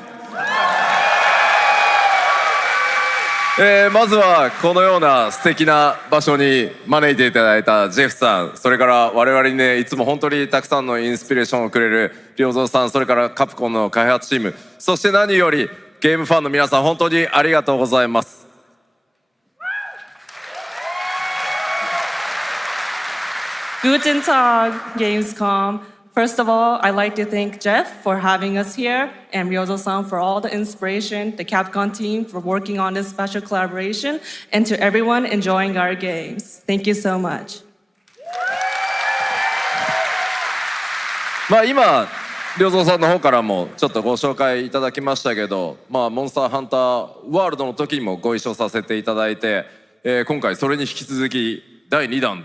まずはこのような素敵な場所に招いていただいたジェフさん、それから我々にね、いつも本当にたくさんのインスピレーションをくれる良三さん、それからカプコンの開発チーム、そして何よりゲームファンの皆さん、本当にありがとうございます。Guten Tag, Gamescom. First of all, I'd like to thank Jeff for having us here and Ryozo-san for all the inspiration, the Capcom team for working on this special collaboration, and to everyone enjoying our games. Thank you so much. 今、良三さんの方からもちょっとご紹介いただきましたけど、モンスターハンターワールドの時にもご一緒させていただいて、今回それに引き続き第2弾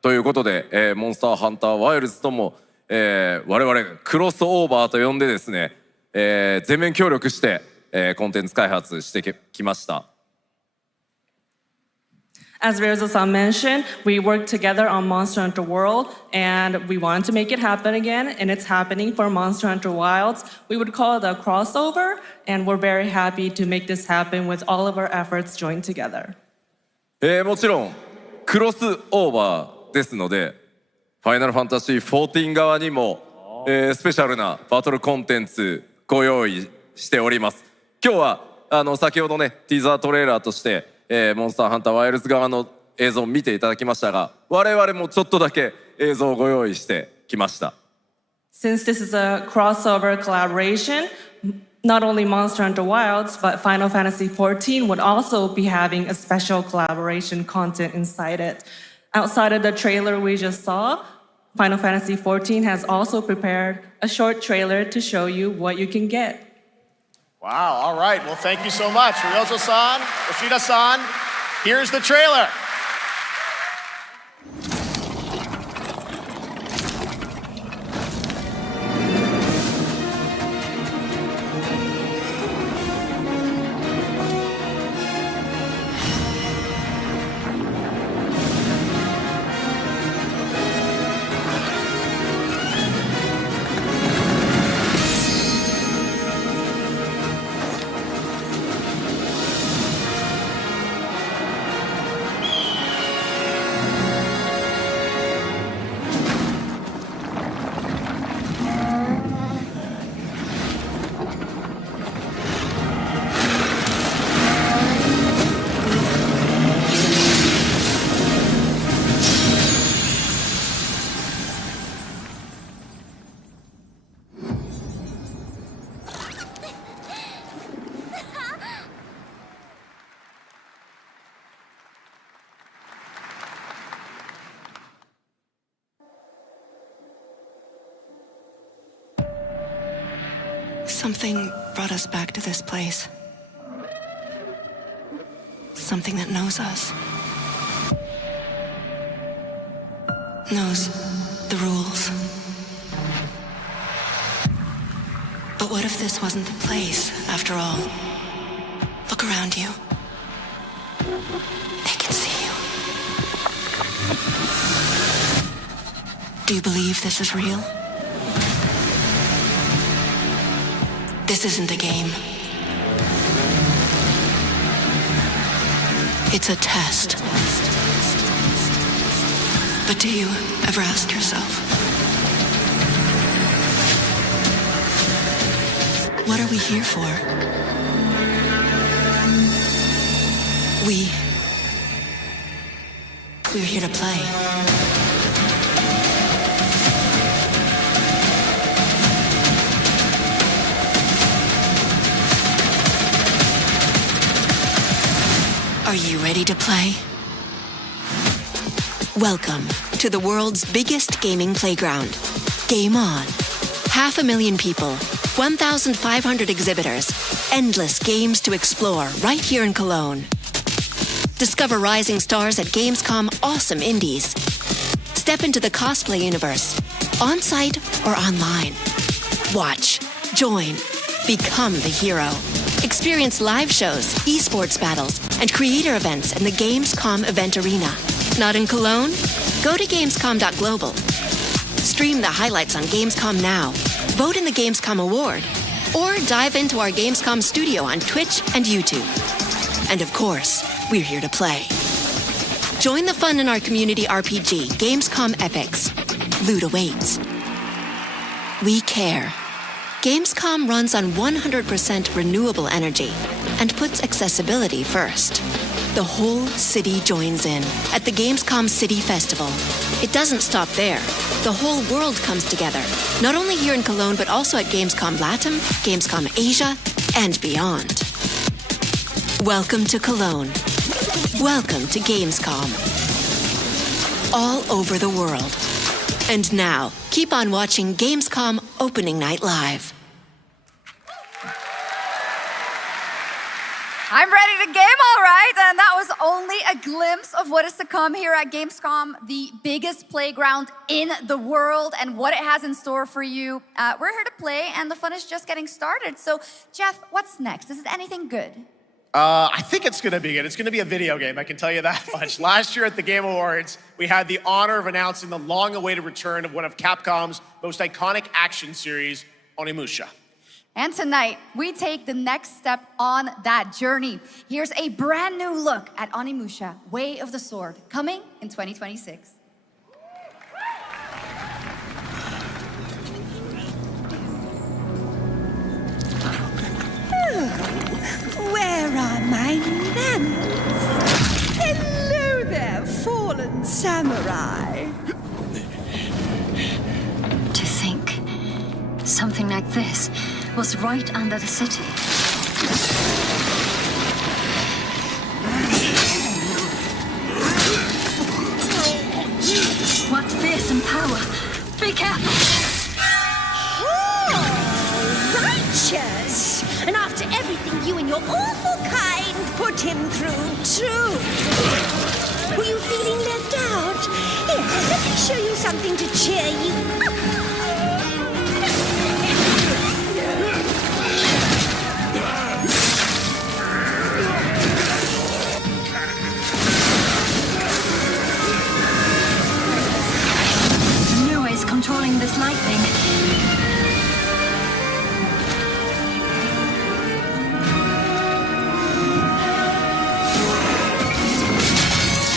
ということで、モンスターハンターワイルズとも、我々クロスオーバーと呼んでですね、全面協力して、コンテンツ開発してきました。As Ryozo-san mentioned, we worked together on Monster Hunter World, and we wanted to make it happen again, and it's happening for Monster Hunter Wilds. We would call it a crossover, and we're very happy to make this happen with all of our efforts joined together. もちろんクロスオーバーですので、ファイナルファンタジー14側にも、スペシャルなバトルコンテンツご用意しております。今日は先ほどねティザートレーラーとして、モンスターハンターワイルズ側の映像を見ていただきましたが、我々もちょっとだけ映像をご用意してきました。Since this is a crossover collaboration, not only Monster Hunter Wilds, but Final Fantasy XIV would also be having a special collaboration content inside it. Outside of the trailer we just saw, Final Fantasy XIV has also prepared a short trailer to show you what you can get. Wow, all right. Well, thank you so much. Ryozo-san, Yoshida-san, here's the trailer. Something brought us back to this place. Something that knows us. Knows the rules. But what if this wasn't the place, after all? Look around you. They can see you. Do you believe this is real? This isn't a game. It's a test. But do you ever ask yourself, what are we here for? We're here to play. Are you ready to play? Welcome to the world's biggest gaming playground. Game on. 500,000 people, 1,500 exhibitors, endless games to explore right here in Cologne. Discover rising stars at Gamescom Awesome Indies. Step into the cosplay universe, on-site or online. Watch, join, become the hero. Experience live shows, esports battles, and creator events in the Gamescom event arena. Not in Cologne? Go to Gamescom.global. Stream the highlights on Gamescom Now, vote in the Gamescom Award, or dive into our Gamescom studio on Twitch and YouTube. And of course, we're here to play. Join the fun in our community RPG, Gamescom Epics. Loot awaits. We care. Gamescom runs on 100% renewable energy and puts accessibility first. The whole city joins in at the Gamescom City Festival. It doesn't stop there. The whole world comes together, not only here in Cologne, but also at Gamescom Latam, Gamescom Asia, and beyond. Welcome to Cologne. Welcome to Gamescom. All over the world. And now, keep on watching Gamescom Opening Night Live. I'm ready to game, all right. And that was only a glimpse of what is to come here at Gamescom, the biggest playground in the world, and what it has in store for you. We're here to play, and the fun is just getting started. So, Jeff, what's next? Is it anything good? I think it's going to be good. It's going to be a video game, I can tell you that much. Last year at the Game Awards, we had the honor of announcing the long-awaited return of one of Capcom's most iconic action series, Onimusha. And tonight, we take the next step on that journey. Here's a brand new look at Onimusha, Way of the Sword, coming in 2026. Where are my manners? Hello there, fallen samurai. To think, something like this was right under the city. What fearsome power! Be careful! Oh, righteous! And after everything you and your awful kind put him through, too. Were you feeling left out? Here, let me show you something to cheer you up. Nua is controlling this lightning.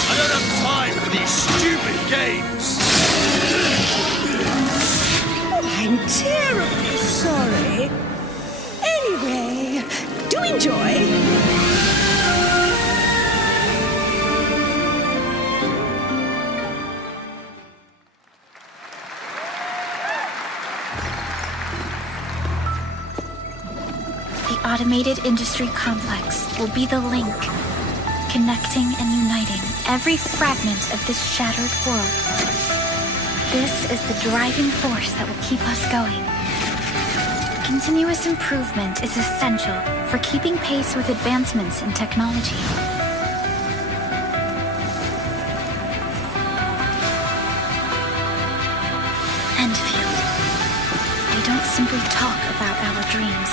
I don't have time for these stupid games. Oh, I'm terribly sorry. Anyway, do enjoy. The automated industry complex will be the link, connecting and uniting every fragment of this shattered world. This is the driving force that will keep us going. Continuous improvement is essential for keeping pace with advancements in technology. Enfield. We don't simply talk about our dreams.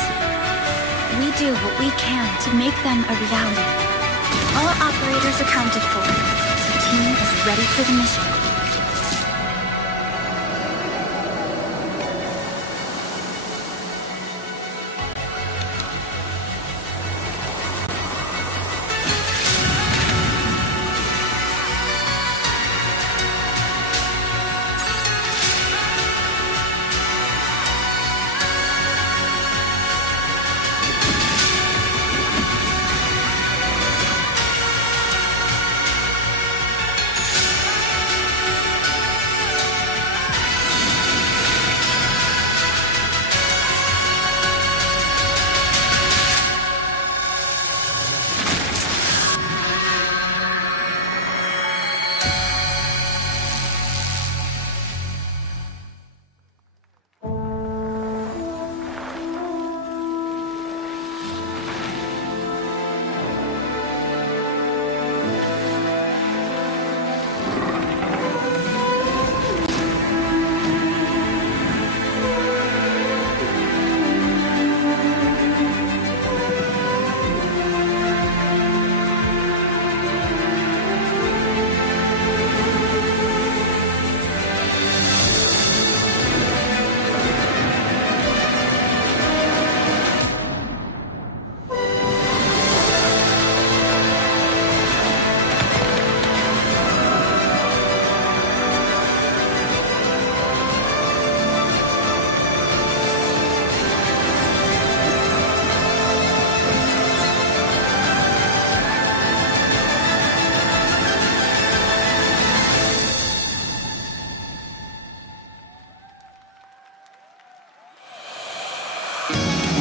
We do what we can to make them a reality. All operators accounted for. The team is ready for the mission.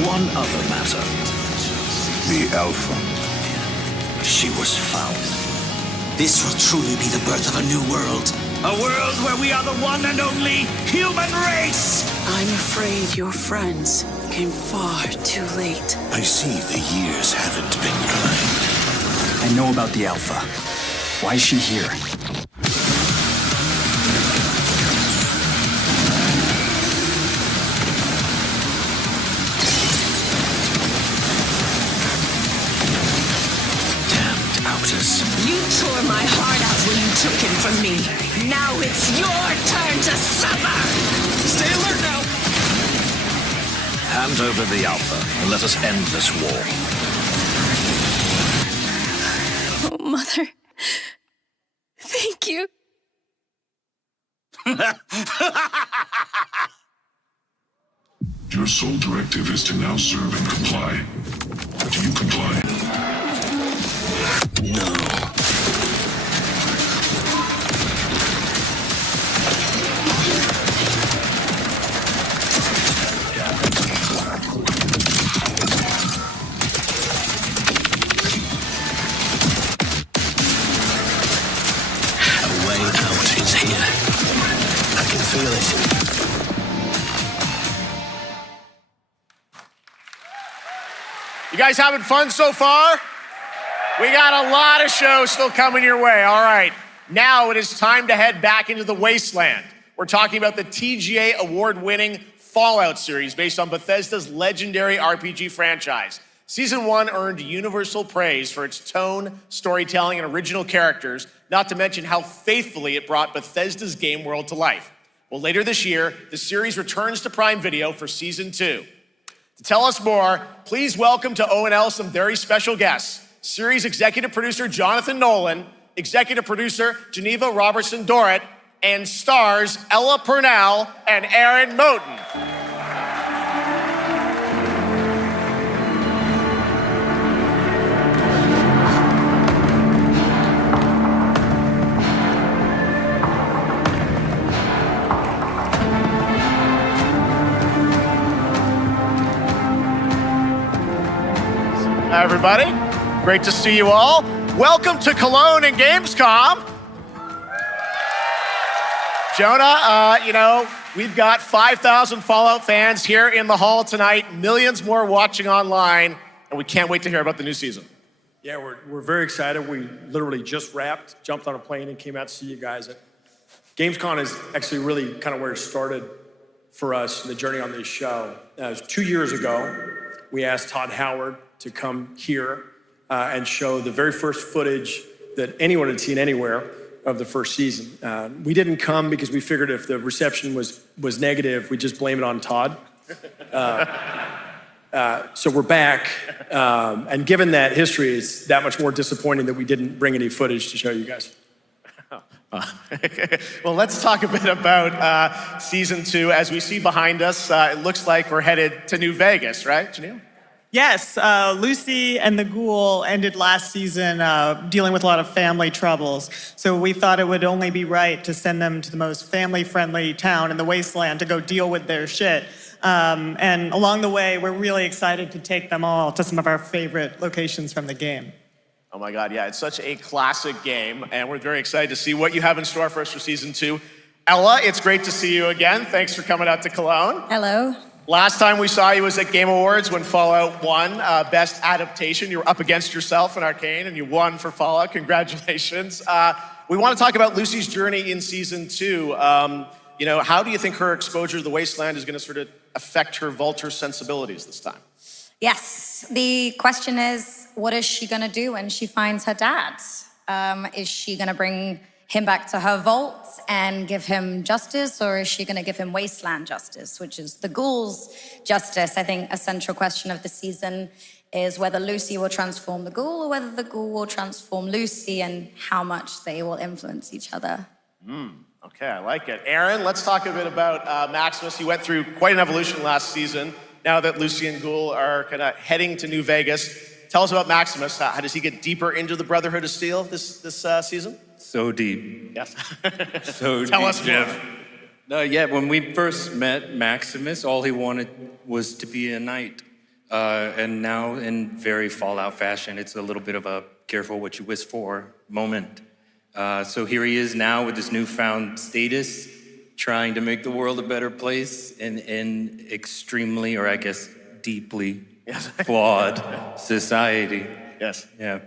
One other matter. The Alpha. She was found. This will truly be the birth of a new world. A world where we are the one and only human race! I'm afraid your friends came far too late. I see the years haven't been kind. I know about the Alpha. Why is she here? You tore my heart out when you took him from me. Now it's your turn to suffer! Stay alert now! Hand over the Alpha and let us end this war. Oh, Mother. Thank you. Your sole directive is to now serve and comply. Do you comply? No. A way out is here. I can feel it. You guys having fun so far? We got a lot of shows still coming your way. All right, now it is time to head back into the wasteland. We're talking about the TGA award-winning Fallout series based on Bethesda's legendary RPG franchise. Season 1 earned universal praise for its tone, storytelling, and original characters, not to mention how faithfully it brought Bethesda's game world to life. Well, later this year, the series returns to Prime Video for Season 2. To tell us more, please welcome to ONL some very special guests. Series executive producer Jonathan Nolan, executive producer Geneva Robertson-Dorrit, and stars Ella Purnell and Aaron Moten. Hi, everybody. Great to see you all. Welcome to Cologne and Gamescom. Jonah, we've got 5,000 Fallout fans here in the hall tonight, millions more watching online, and we can't wait to hear about the new season. Yeah, we're very excited. We literally just wrapped, jumped on a plane, and came out to see you guys. Gamescom is actually really kind of where it started for us, the journey on this show. It was 2 years ago. We asked Todd Howard to come here and show the very first footage that anyone had seen anywhere of the first season. We didn't come because we figured if the reception was negative, we'd just blame it on Todd. So we're back, and given that history, it's that much more disappointing that we didn't bring any footage to show you guys. Well, let's talk a bit about Season 2. As we see behind us, it looks like we're headed to New Vegas, right, Janelle? Yes, Lucy and the Ghoul ended last season dealing with a lot of family troubles. So we thought it would only be right to send them to the most family-friendly town in the wasteland to go deal with their shit. And along the way, we're really excited to take them all to some of our favorite locations from the game. Oh my God, yeah, it's such a classic game, and we're very excited to see what you have in store for us for Season 2. Ella, it's great to see you again. Thanks for coming out to Cologne. Hello. Last time we saw you was at Game Awards when Fallout won Best Adaptation. You were up against yourself in Arcane, and you won for Fallout. Congratulations. We want to talk about Lucy's journey in Season 2. How do you think her exposure to the wasteland is going to sort of affect her Vulture sensibilities this time? Yes, the question is, what is she gonna do when she finds her dad? Is she gonna bring him back to her vault and give him justice, or is she gonna give him wasteland justice, which is the ghoul's justice? I think a central question of the season is whether Lucy will transform the ghoul or whether the ghoul will transform Lucy, and how much they will influence each other. Okay, I like it. Aaron, let's talk a bit about Maximus. He went through quite an evolution last season. Now that Lucy and Ghoul are kind of heading to New Vegas, tell us about Maximus. How does he get deeper into the Brotherhood of Steel this season? So deep. Yes. So Tell deep, us more. Jeff. Yeah, when we first met Maximus, all he wanted was to be a knight. And now, in very Fallout fashion, it's a little bit of a careful what you wish for moment. So here he is now with his newfound status, trying to make the world a better place in extremely, or I guess deeply flawed society. Yes. Yeah.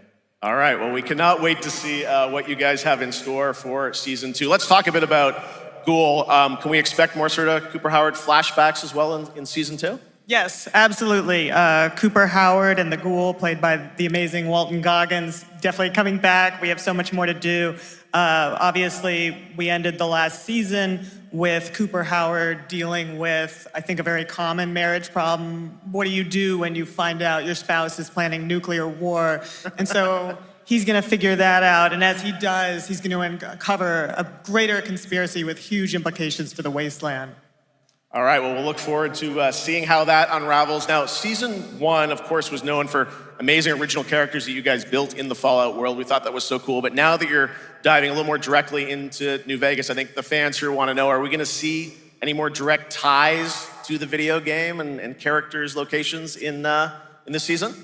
All right, well, we cannot wait to see what you guys have in store for Season 2. Let's talk a bit about Ghoul. Can we expect more sort of Cooper Howard flashbacks as well in Season 2? Yes, absolutely. Cooper Howard and the Ghoul, played by the amazing Walton Goggins, definitely coming back. We have so much more to do. Obviously, we ended the last season with Cooper Howard dealing with, I think, a very common marriage problem. What do you do when you find out your spouse is planning nuclear war? And so he's going to figure that out. And as he does, he's going to uncover a greater conspiracy with huge implications for the wasteland. All right, well, we'll look forward to seeing how that unravels. Now, season 1, of course, was known for amazing original characters that you guys built in the Fallout world. We thought that was so cool. But now that you're diving a little more directly into New Vegas, I think the fans here want to know, are we going to see any more direct ties to the video game and characters, locations in this season?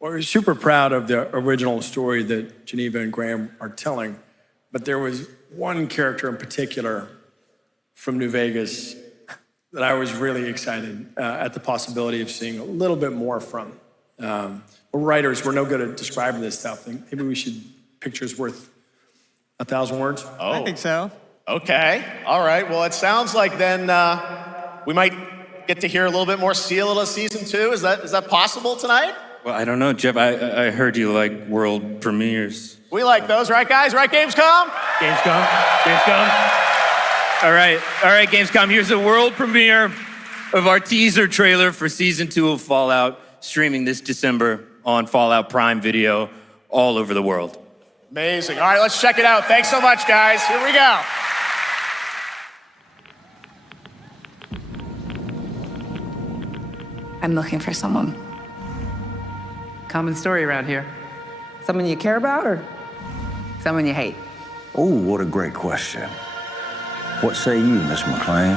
Well, we're super proud of the original story that Geneva and Graham are telling. But there was one character in particular from New Vegas that I was really excited at the possibility of seeing a little bit more from. We're writers, we're no good at describing this stuff. Maybe we should, pictures worth 1,000 words? Oh. I think so. Okay, all right. Well, it sounds like then we might get to hear a little bit more Seal of Season 2. Is that possible tonight? Well, I don't know, Jeff. I heard you like world premieres. We like those, right, guys? Right, Gamescom? Gamescom. All right, Gamescom. Here's the world premiere of our teaser trailer for Season 2 of Fallout, streaming this December on Fallout Prime Video all over the world. Amazing. All right, let's check it out. Thanks so much, guys. Here we go. I'm looking for someone. Common story around here. Someone you care about or someone you hate? Oh, what a great question. What say you, Miss McLean?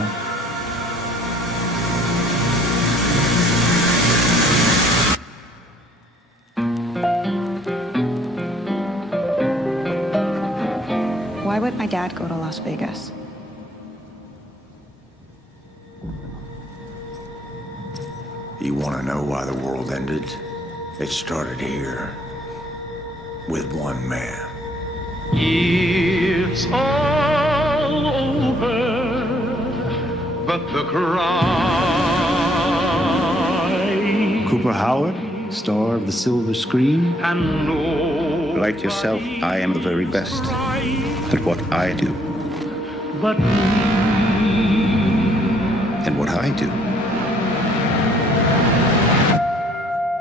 Why would my dad go to Las Vegas? You want to know why the world ended? It started here with one man. It's all over, but the cry. Cooper Howard, star of the silver screen. And no, like yourself, I am the very best at what I do. But and what I do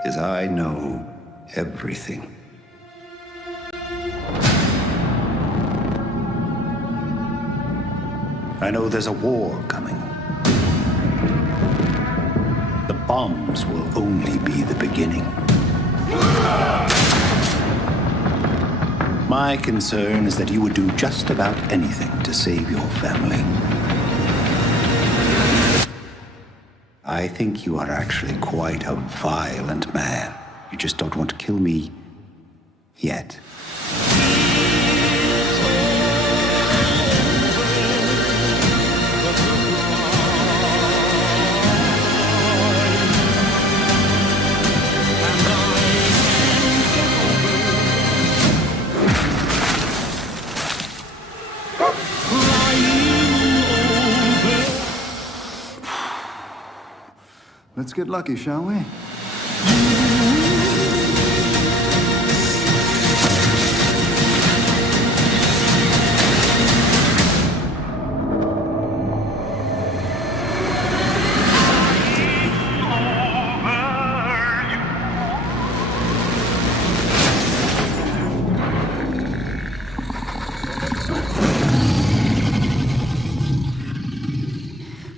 is I know everything. I know there's a war coming. The bombs will only be the beginning. My concern is that you would do just about anything to save your family. I think you are actually quite a violent man. You just don't want to kill me yet. Let's get lucky, shall we?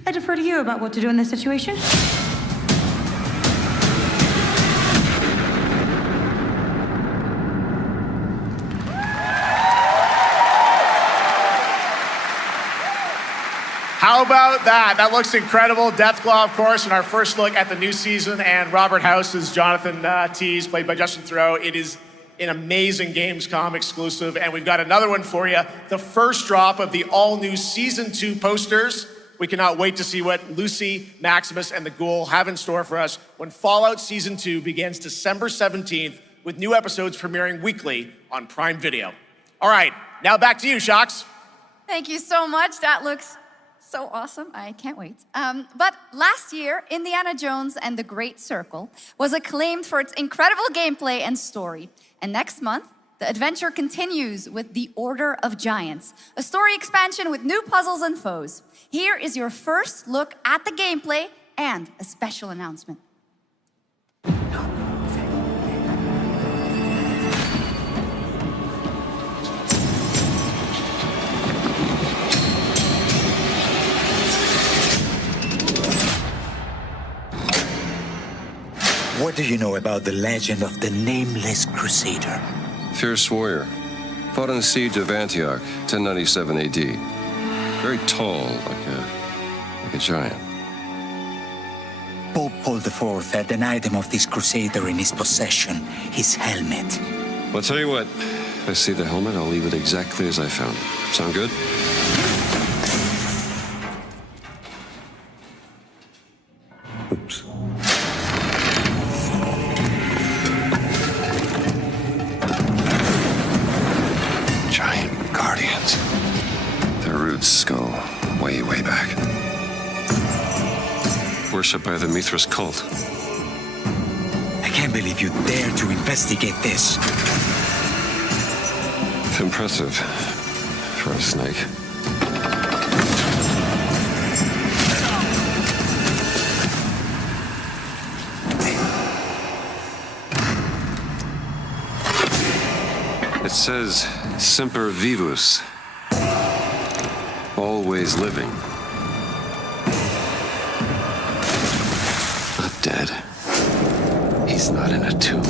I defer to you about what to do in this situation. How about that? That looks incredible. Deathclaw, of course, and our first look at the new season, and Robert House is Jonathan Tease, played by Justin Theroux. It is an amazing Gamescom exclusive, and we've got another one for you. The first drop of the all-new Season 2 posters. We cannot wait to see what Lucy, Maximus, and the Ghoul have in store for us when Fallout Season 2 begins December 17th, with new episodes premiering weekly on Prime Video. All right, now back to you, Shox. Thank you so much. That looks So awesome. I can't wait. But last year, Indiana Jones and the Great Circle was acclaimed for its incredible gameplay and story. And next month, the adventure continues with The Order of Giants, a story expansion with new puzzles and foes. Here is your first look at the gameplay and a special announcement. What do you know about the legend of the Nameless Crusader? Fierce warrior. Fought in the siege of Antioch, 1097 AD. Very tall, like a giant. Pope Paul IV had an item of this crusader in his possession, his helmet. Well, I'll tell you what. If I see the helmet, I'll leave it exactly as I found it. Sound good? Oops. Giant guardians. Their roots go way, way back. Worshipped by the Mithras cult. I can't believe you dare to investigate this. Impressive for a snake. It says Semper Vivus. Always living. Not dead. He's not in a tomb.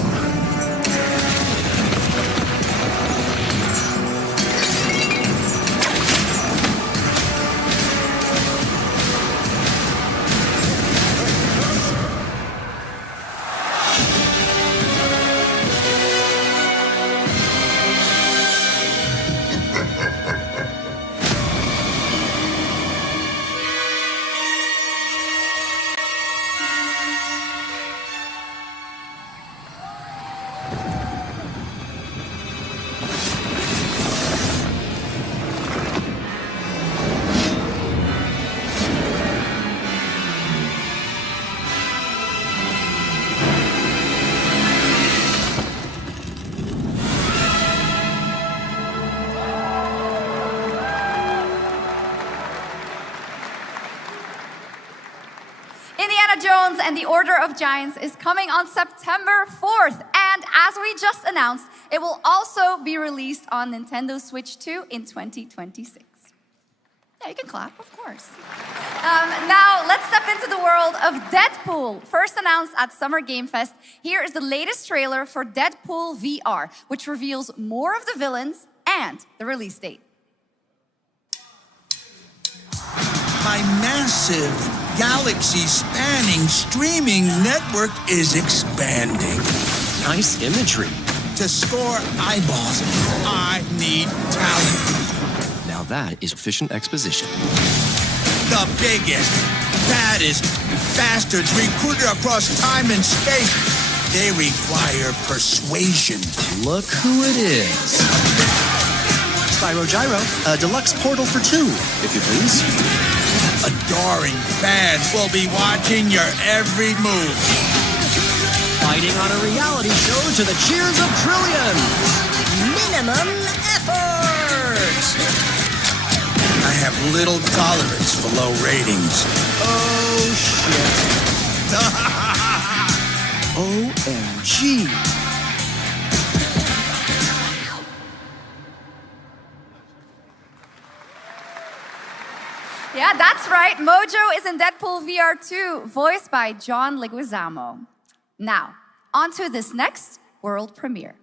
Indiana Jones and the Order of Giants is coming on September 4th. And as we just announced, it will also be released on Nintendo Switch 2 in 2026. Yeah, you can clap, of course. Now, let's step into the world of Deadpool. First announced at Summer Game Fest, here is the latest trailer for Deadpool VR, which reveals more of the villains and the release date. My massive, galaxy-spanning streaming network is expanding. Nice imagery. To score eyeballs, I need talent. Now that is efficient exposition. The biggest, baddest bastards recruited across time and space. They require persuasion. Look who it is. Spyro Gyro, a deluxe portal for 2, if you please. Adoring fans will be watching your every move. Fighting on a reality show to the cheers of trillions. Minimum effort. I have little tolerance for low ratings. Oh, shit. OMG. Yeah, that's right. Mojo is in Deadpool VR 2, voiced by John Leguizamo. Now, on to this next world premiere.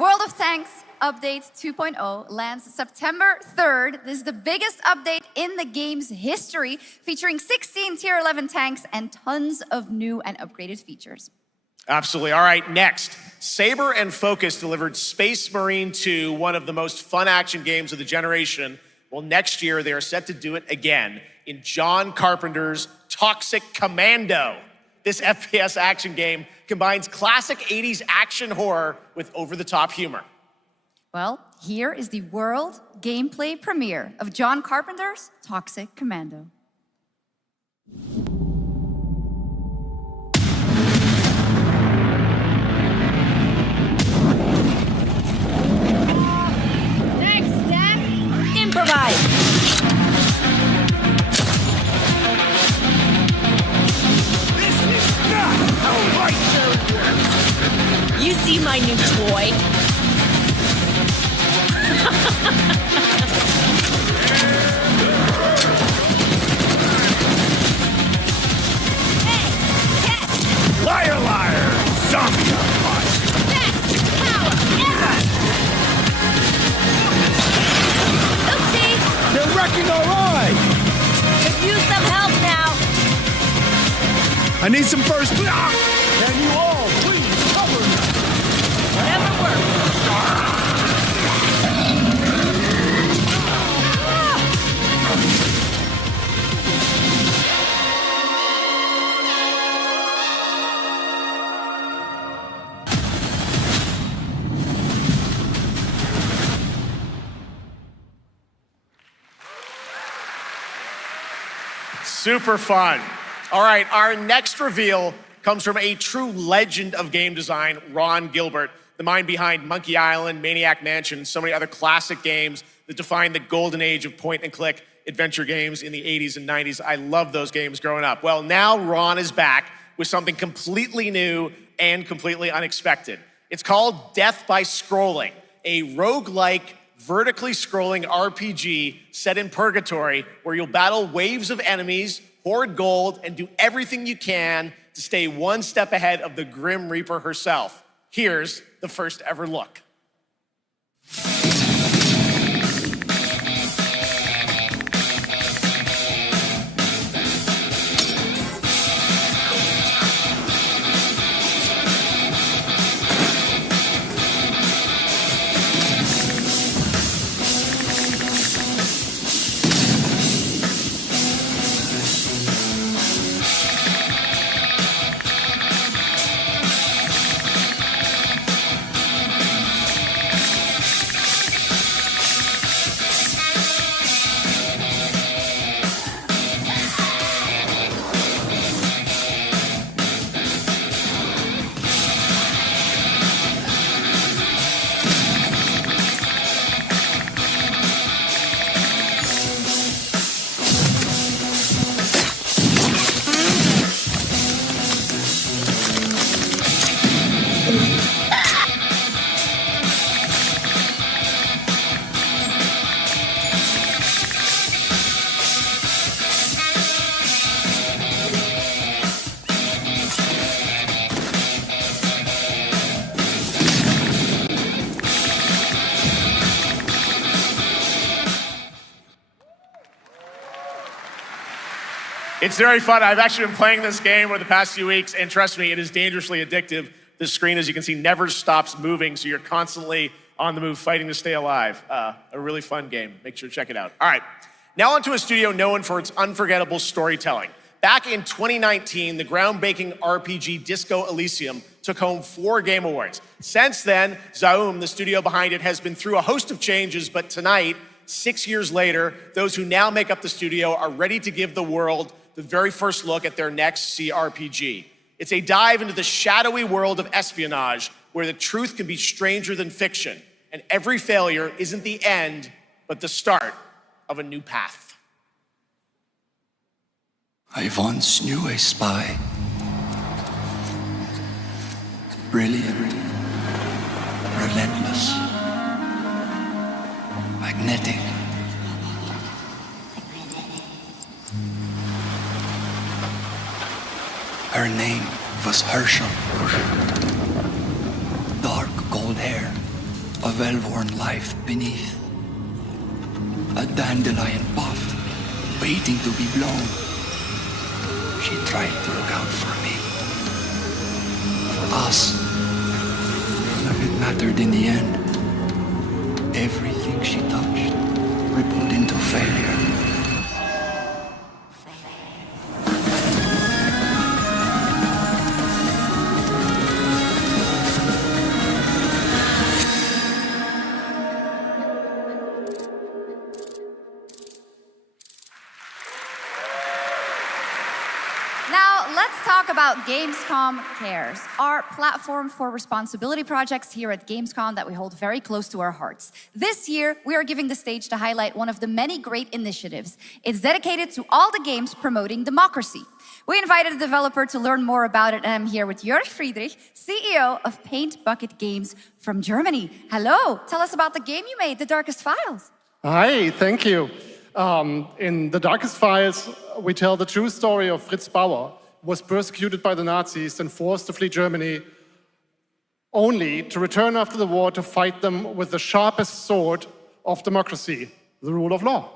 World of Tanks Update 2.0 lands September 3rd. This is the biggest update in the game's history, featuring 16 Tier 11 tanks and tons of new and upgraded features. Absolutely. All right, next. Saber and Focus delivered Space Marine 2, one of the most fun action games of the generation. Well, next year, they are set to do it again in John Carpenter's Toxic Commando. This FPS action game combines classic 80s action horror with over-the-top humor. Well, here is the world gameplay premiere of John Carpenter's Toxic Commando. Next step, improvise. You see my new toy? Liar, liar! Zombie fight! Best power ever! Oopsie! They're wrecking our ride! Could use some help now. I need some first. Can you all please cover me? Whatever works. Super fun. All right, our next reveal comes from a true legend of game design, Ron Gilbert, the mind behind Monkey Island, Maniac Mansion, and so many other classic games that defined the golden age of point-and-click adventure games in the 80s and 90s. I loved those games growing up. Well, now Ron is back with something completely new and completely unexpected. It's called Death by Scrolling, a roguelike, vertically scrolling RPG set in purgatory where you'll battle waves of enemies, hoard gold, and do everything you can to stay one step ahead of the Grim Reaper herself. Here's the first ever look. It's very fun. I've actually been playing this game over the past few weeks, and trust me, it is dangerously addictive. The screen, as you can see, never stops moving, so you're constantly on the move fighting to stay alive. A really fun game. Make sure to check it out. All right, now onto a studio known for its unforgettable storytelling. Back in 2019, the groundbreaking RPG Disco Elysium took home 4 Game Awards. Since then, Zaum, the studio behind it, has been through a host of changes, but tonight, 6 years later, those who now make up the studio are ready to give the world the very first look at their next CRPG. It's a dive into the shadowy world of espionage, where the truth can be stranger than fiction, and every failure isn't the end, but the start of a new path. I once knew a spy. Brilliant, relentless, magnetic. Her name was Herschel. Dark gold hair, a well-worn life beneath. A dandelion puff, waiting to be blown. She tried to look out for me. For us. None of it mattered in the end. Everything she touched rippled into failure. Now, let's talk about Gamescom Cares, our platform for responsibility projects here at Gamescom that we hold very close to our hearts. This year, we are giving the stage to highlight one of the many great initiatives. It's dedicated to all the games promoting democracy. We invited a developer to learn more about it, and I'm here with Jörg Friedrich, CEO of Paint Bucket Games from Germany. Hello, tell us about the game you made, The Darkest Files. Hi, thank you. In The Darkest Files, we tell the true story of Fritz Bauer, who was persecuted by the Nazis and forced to flee Germany, only to return after the war to fight them with the sharpest sword of democracy, the rule of law.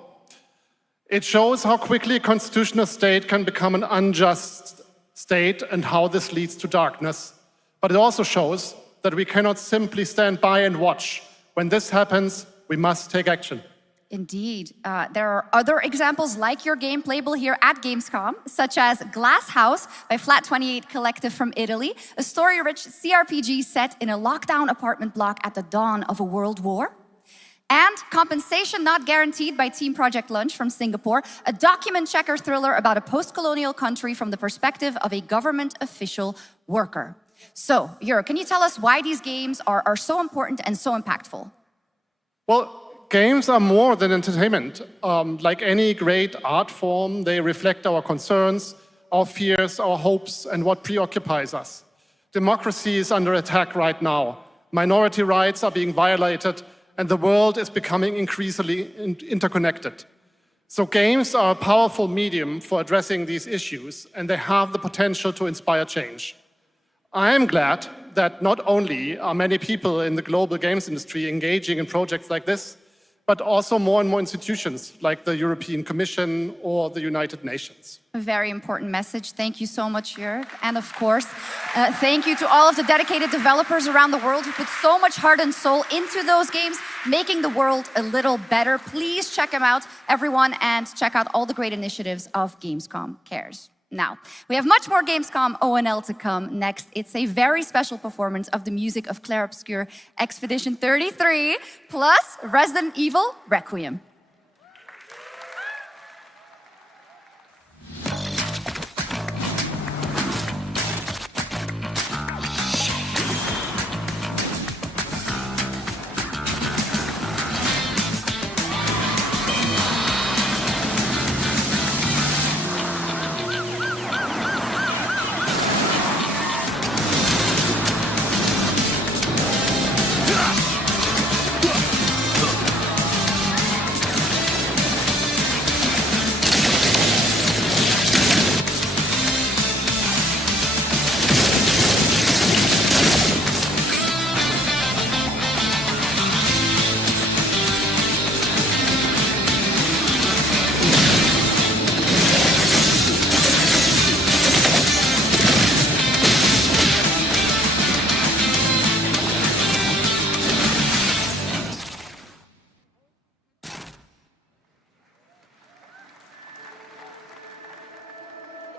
It shows how quickly a constitutional state can become an unjust state and how this leads to darkness. But it also shows that we cannot simply stand by and watch. When this happens, we must take action. Indeed. There are other examples like your game playable here at Gamescom, such as Glass House by Flat 28 Collective from Italy, a story-rich CRPG set in a lockdown apartment block at the dawn of a world war. And Compensation Not Guaranteed by Team Project Lunch from Singapore, a document checker thriller about a post-colonial country from the perspective of a government official worker. So, Jörg, can you tell us why these games are so important and so impactful? Well, games are more than entertainment. Like any great art form, they reflect our concerns, our fears, our hopes, and what preoccupies us. Democracy is under attack right now. Minority rights are being violated, and the world is becoming increasingly interconnected. So games are a powerful medium for addressing these issues, and they have the potential to inspire change. I am glad that not only are many people in the global games industry engaging in projects like this, but also more and more institutions like the European Commission or the United Nations. A very important message. Thank you so much, Jörg. And of course, thank you to all of the dedicated developers around the world who put so much heart and soul into those games, making the world a little better. Please check them out, everyone, and check out all the great initiatives of Gamescom Cares. Now, we have much more Gamescom ONL to come next. It's a very special performance of the music of Clair Obscur Expedition 33, plus Resident Evil Requiem.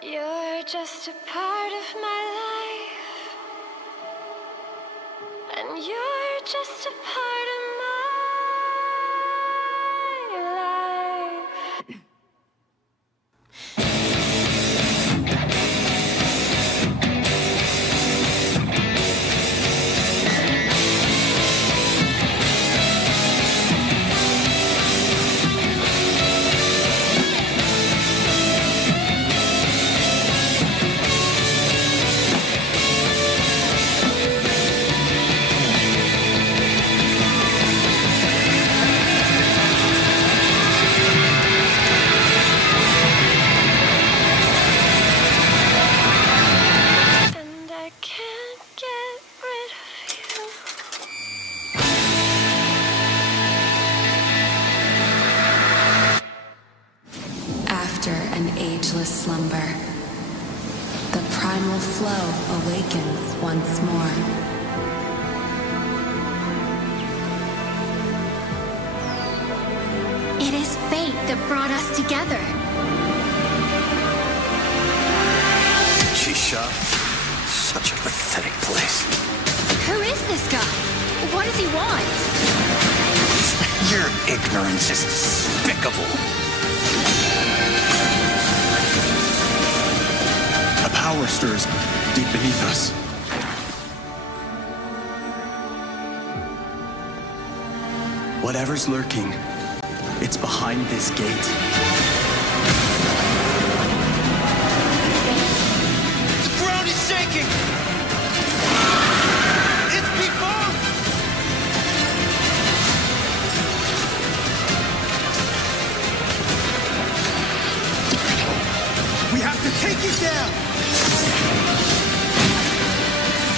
You're just a part of my life, and you're just a part of my life. eternal flow awakens once more. It is fate that brought us together. Shisha, such a pathetic place. Who is this guy? What does he want? Your ignorance is despicable. A power stirs deep beneath us. Whatever's lurking, it's behind this gate. The ground is shaking! It's people! We have to take it down!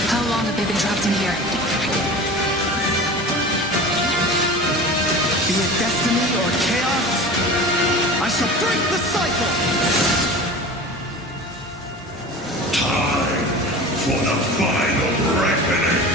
How long have they been trapped in here? Be it destiny or chaos, I shall break the cycle! Time for the final reckoning.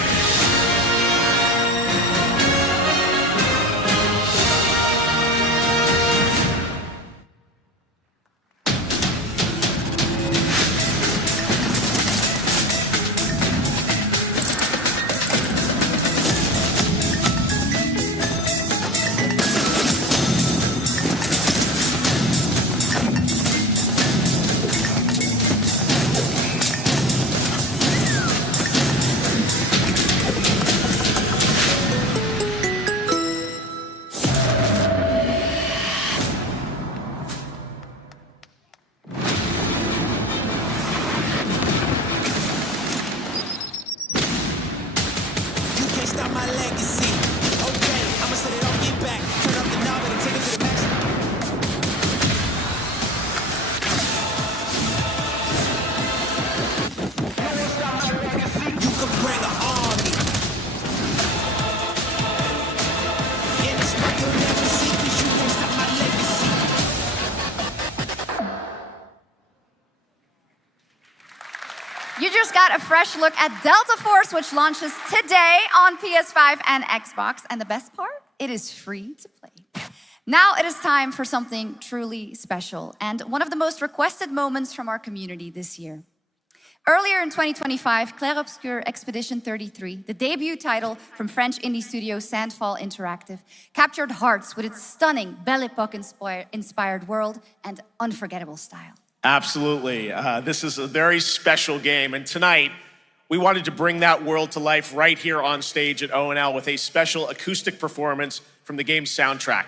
You just got a fresh look at Delta Force, which launches today on PS5 and Xbox. And the best part, it is free to play. Now it is time for something truly special and one of the most requested moments from our community this year. Earlier in 2025, Clair Obscur Expedition 33, the debut title from French indie studio Sandfall Interactive, captured hearts with its stunning Belle Epoque-inspired world and unforgettable style. Absolutely. This is a very special game, and tonight we wanted to bring that world to life right here on stage at ONL with a special acoustic performance from the game's soundtrack.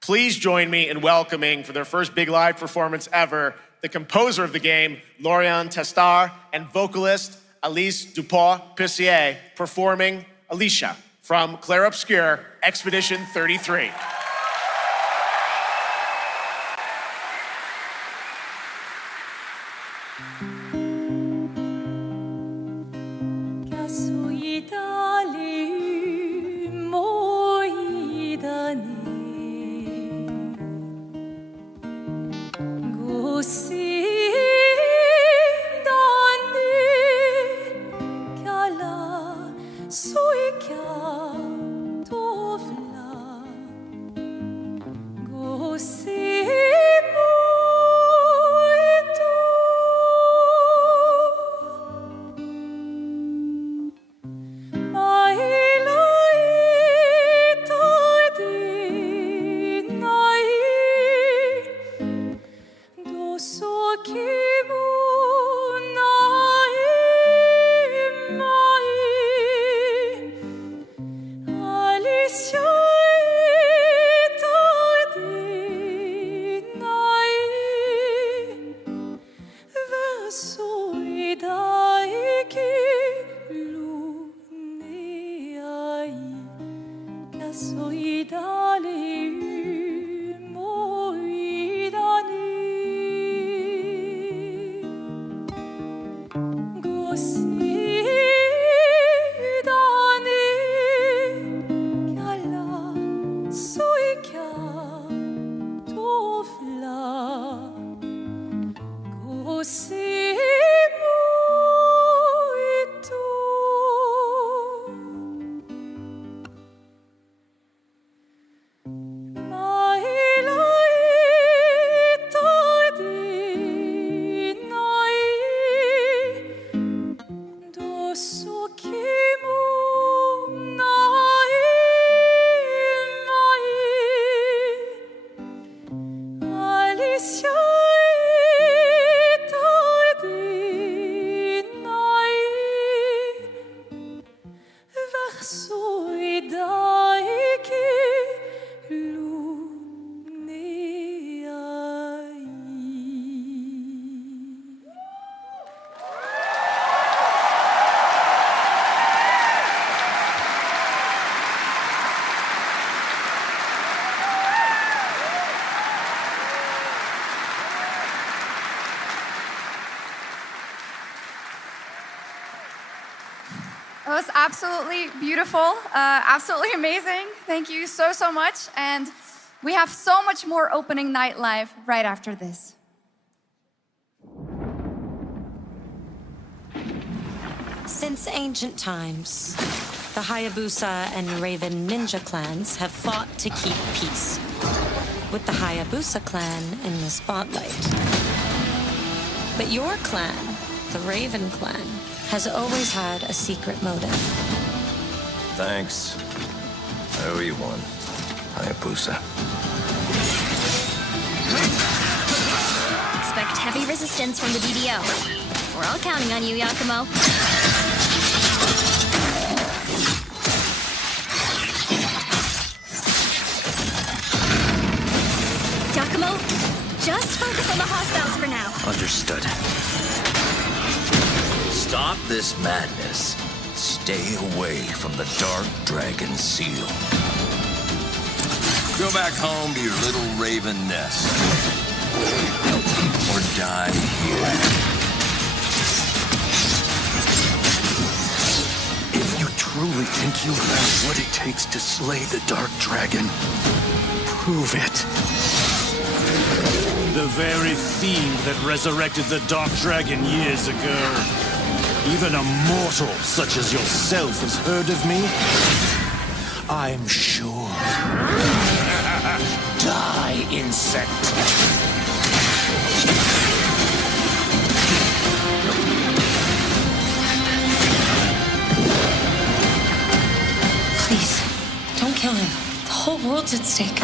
Please join me in welcoming, for their first big live performance ever, the composer of the game, Laurent Testard, and vocalist Alice Dupont-Pessier, performing Alicia from Clair Obscur Expedition 33. It was absolutely beautiful, absolutely amazing. Thank you so, so much. And we have so much more opening night live right after this. Since ancient times, the Hayabusa and Raven ninja clans have fought to keep peace, with the Hayabusa clan in the spotlight. But your clan, the Raven clan, has always had a secret motive. Thanks. I owe you one, Hayabusa. Expect heavy resistance from the DDO. We're all counting on you, Yakumo. Yakumo, just focus on the hostiles for now. Understood. Stop this madness. Stay away from the Dark Dragon Seal. Go back home to your little raven nest. Or die here. If you truly think you have what it takes to slay the Dark Dragon, prove it. The very fiend that resurrected the Dark Dragon years ago. Even a mortal such as yourself has heard of me? I'm sure. Die, insect. Please, don't kill him. The whole world's at stake.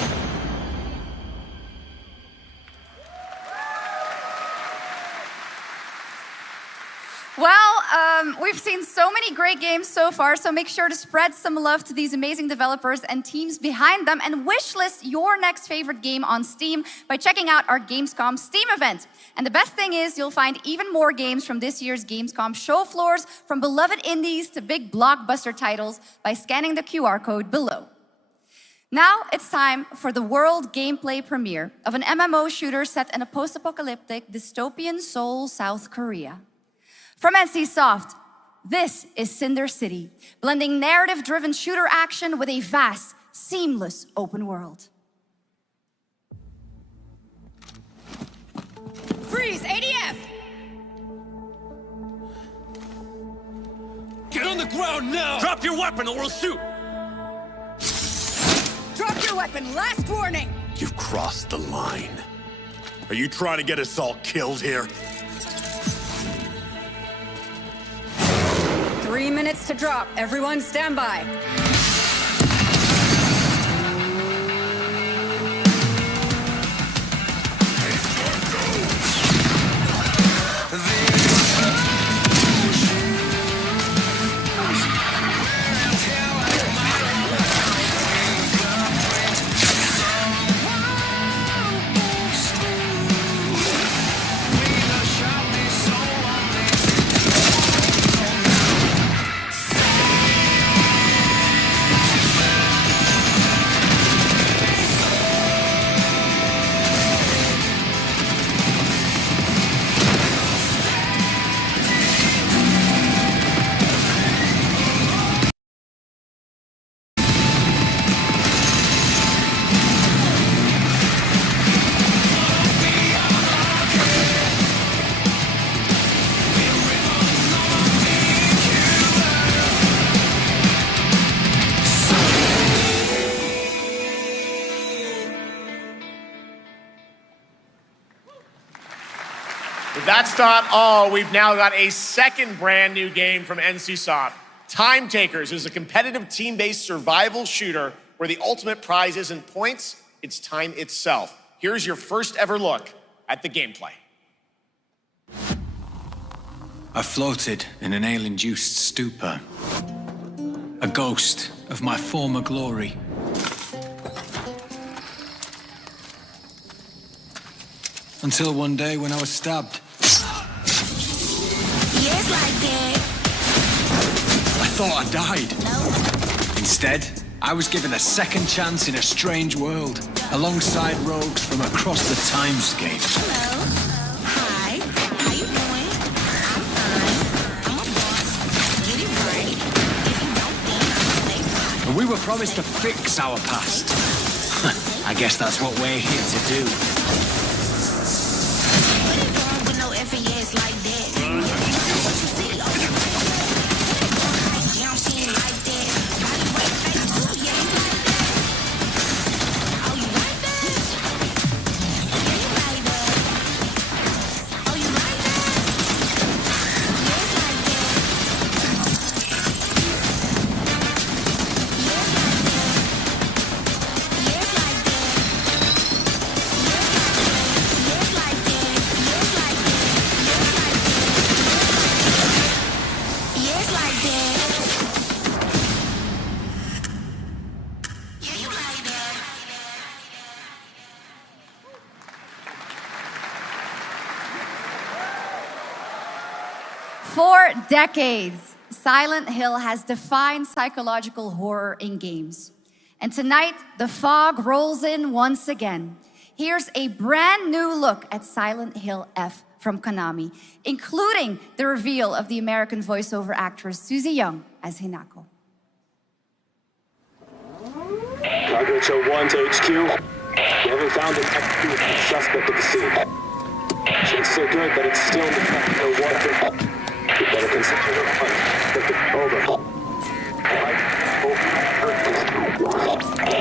Well, we've seen so many great games so far, so make sure to spread some love to these amazing developers and teams behind them, and wishlist your next favorite game on Steam by checking out our Gamescom Steam event. And the best thing is you'll find even more games from this year's Gamescom show floors, from beloved indies to big blockbuster titles, by scanning the QR code below. Now it's time for the world gameplay premiere of an MMO shooter set in a post-apocalyptic dystopian Seoul, South Korea. From NCSoft, this is Cinder City, blending narrative-driven shooter action with a vast, seamless open world. Freeze! ADF! Get on the ground now! Drop your weapon or we'll shoot! Drop your weapon, last warning! You've crossed the line. Are you trying to get us all killed here? 3 minutes to drop. Everyone stand by. That's not all. We've now got a second brand new game from NCSoft. Time Takers is a competitive team-based survival shooter where the ultimate prize isn't points, it's time itself. Here's your first ever look at the gameplay. I floated in an ale-induced stupor, a ghost of my former glory. Until one day when I was stabbed. Yes, like that. I thought I died. No. Instead, I was given a second chance in a strange world, alongside rogues from across the timescape. Hello. Hi. How you doing? I'm fine. I'm a boss. Get it right. If you don't think, say And we were promised to fix our past. I guess that's what we're here to do. what is wrong with no FES like that? You know what you see? Oh, you like that? You don't seem like that. Body weight, face too. Yeah, you like that. Oh, you like that? Yeah, you like that. Oh, you like that? Yes, like that. Yes, like that. Yes, like that. Yes, like that. Yes, like that. Yes, like that. Yes, like that. Yeah, you like that. For decades, Silent Hill has defined psychological horror in games. And tonight, the fog rolls in once again. Here's a brand new look at Silent Hill F from Konami, including the reveal of the American voiceover actress Susie Young as Hinako. Targets are 1 to HQ. We haven't found an active suspect at the scene. Chances are good, but it's still in the fact no one. You better consider your hunt. Over.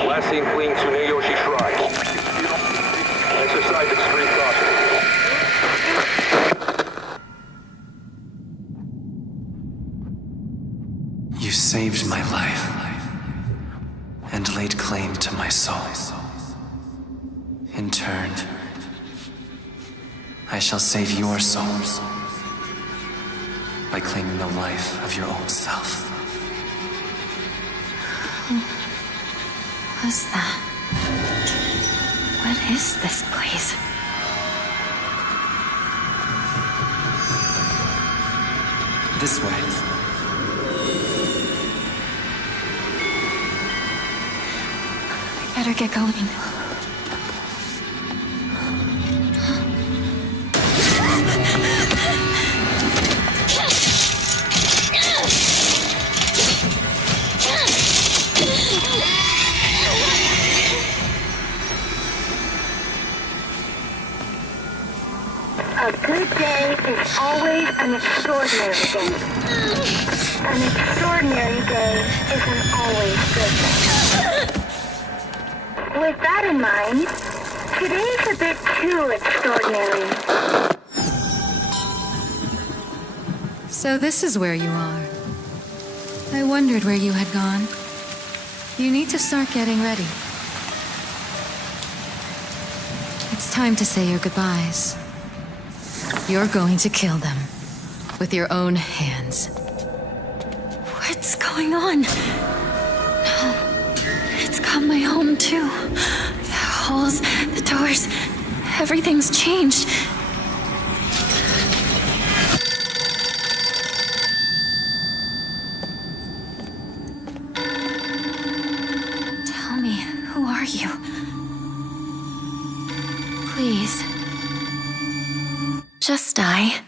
Last seen fleeing Tsuneyoshi Shrine. Exercise extreme caution. You saved my life and laid claim to my soul. In turn, I shall save your souls by claiming the life of your old self. What's that? What is this place? This way. I better get going. A good day is always an extraordinary day. An extraordinary day isn't always good. With that in mind, today's a bit too extraordinary. So this is where you are. I wondered where you had gone. You need to start getting ready. It's time to say your goodbyes. You're going to kill them with your own hands. What's going on? No. It's got my home too. The halls, the doors, everything's changed. Tell me, who are you? Please. Just die.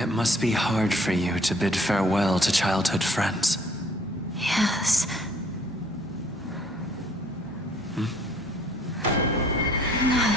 It must be hard for you to bid farewell to childhood friends. Yes. No.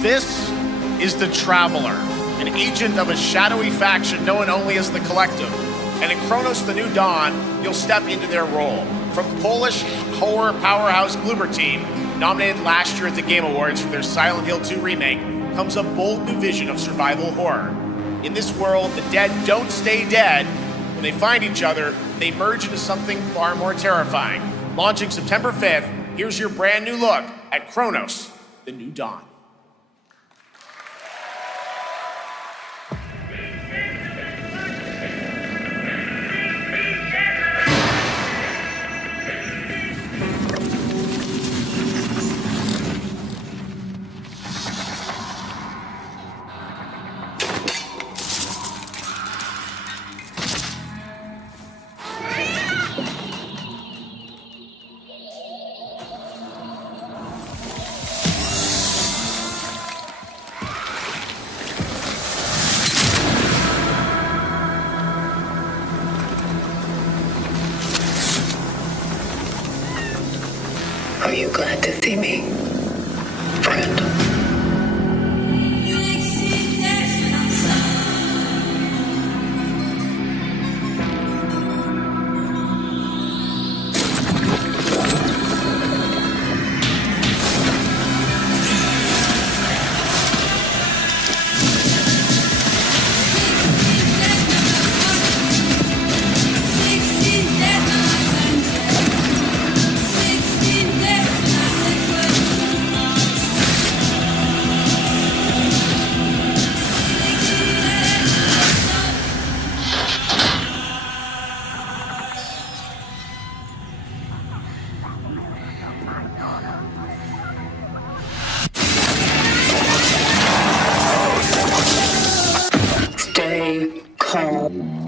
This is the Traveler, an agent of a shadowy faction known only as the Collective. And in Kronos: The New Dawn, you'll step into their role. From Polish horror powerhouse Bloober Team, nominated last year at the Game Awards for their Silent Hill 2 remake, comes a bold new vision of survival horror. In this world, the dead don't stay dead. When they find each other, they merge into something far more terrifying. Launching September 5th, here's your brand new look at Kronos: The New Dawn. Are you glad to see me, friend? Stay calm.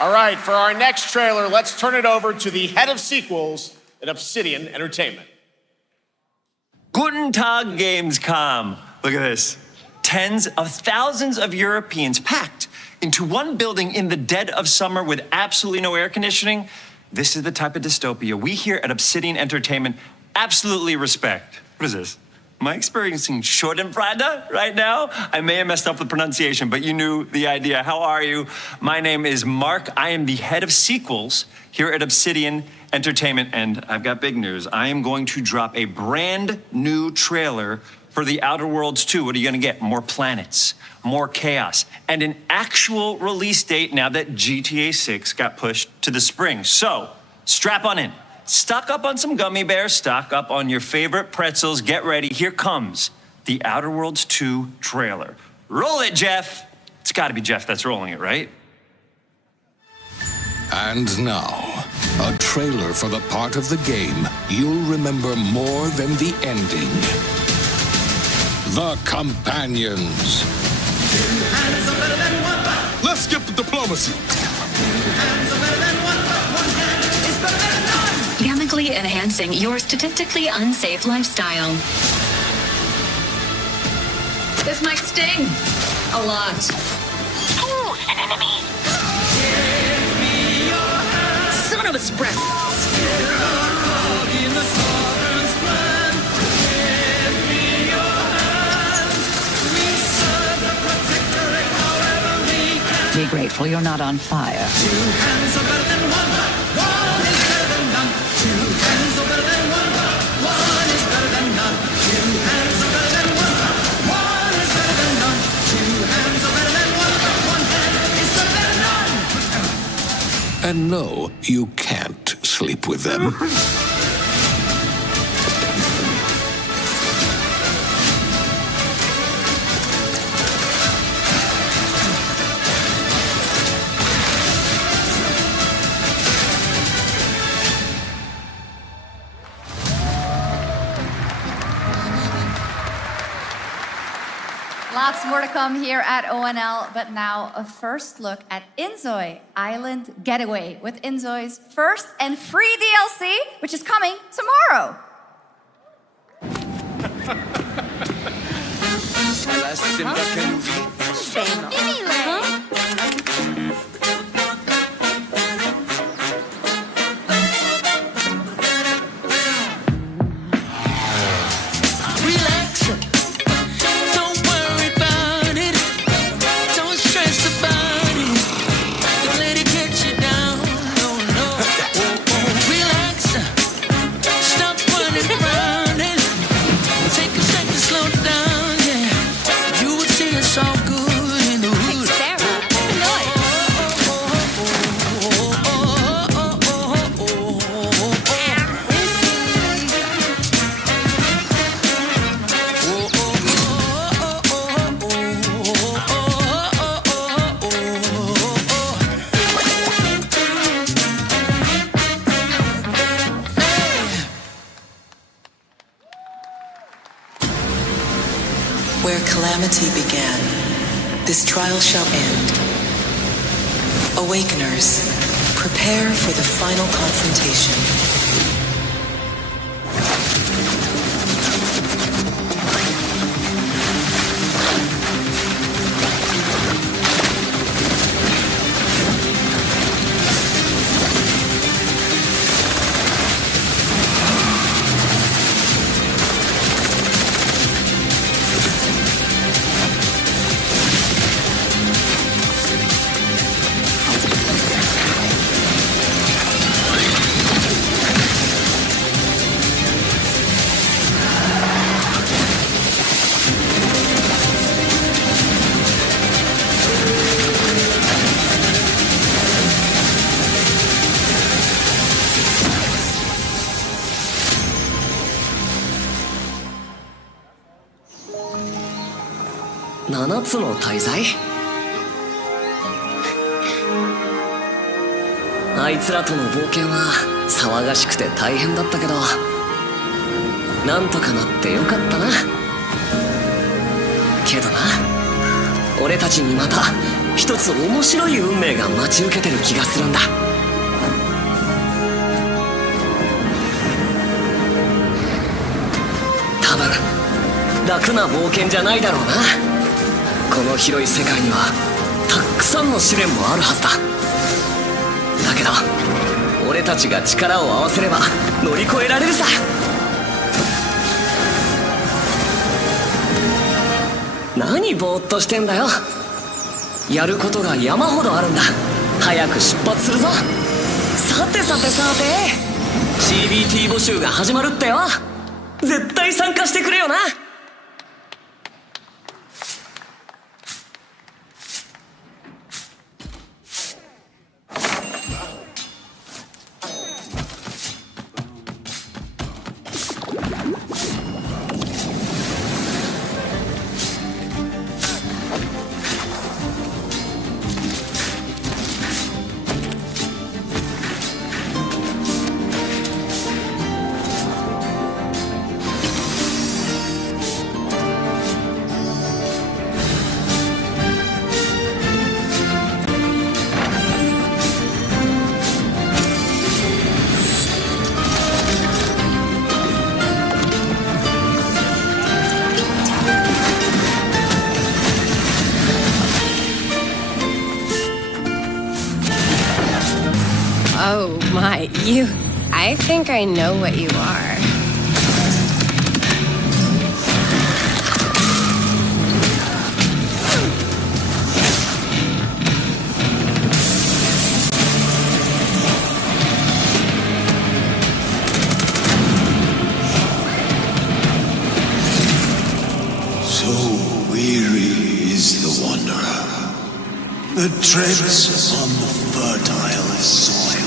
All right, for our next trailer, let's turn it over to the head of sequels at Obsidian Entertainment. Guten Tag, Gamescom. Look at this. Tens of thousands of Europeans packed into one building in the dead of summer with absolutely no air conditioning. This is the type of dystopia we here at Obsidian Entertainment absolutely respect. What is this? Am I experiencing Schadenfreude right now? I may have messed up the pronunciation, but you knew the idea. How are you? My name is Mark. I am the head of sequels here at Obsidian Entertainment, and I've got big news. I am going to drop a brand new trailer for The Outer Worlds 2. What are you gonna get? More planets, more chaos, and an actual release date now that GTA 6 got pushed to the spring. So, strap on in. Stock up on some gummy bears, stock up on your favorite pretzels, get ready. Here comes the Outer Worlds 2 trailer. Roll it, Jeff. It's gotta be Jeff that's rolling it, right? And now, a trailer for the part of the game you'll remember more than the ending. The Companions. Let's skip the diplomacy. Chemically enhancing your statistically unsafe lifestyle. This might sting. A lot. Who's an enemy? Son of a spread. Be grateful you're not on fire. 2 hands are better than one. One is better than none. 2 hands are better than one. One is better than none. 2 hands are better than one. One is better than none. 2 hands are better than one. One hand is better than none. And no, you can't sleep with them. Lots more to come here at ONL, but now a first look at Inzoi Island Getaway with Inzoi's first and free DLC, which is coming tomorrow. Where calamity began, this trial shall end. Awakeners, prepare for the final confrontation.7つの大罪？あいつらとの冒険は騒がしくて大変だったけど、なんとかなってよかったな。けどな、俺たちにまた一つ面白い運命が待ち受けてる気がするんだ。多分楽な冒険じゃないだろうな。この広い世界にはたくさんの試練もあるはずだ。だけど俺たちが力を合わせれば乗り越えられるさ。何ぼーっとしてんだよ。やることが山ほどあるんだ。早く出発するぞ。さてさてさて、 CBT 募集が始まるってよ。絶対参加してくれよな。Oh my, I think I know what you are. So weary is the wanderer that treads on the fertile soil.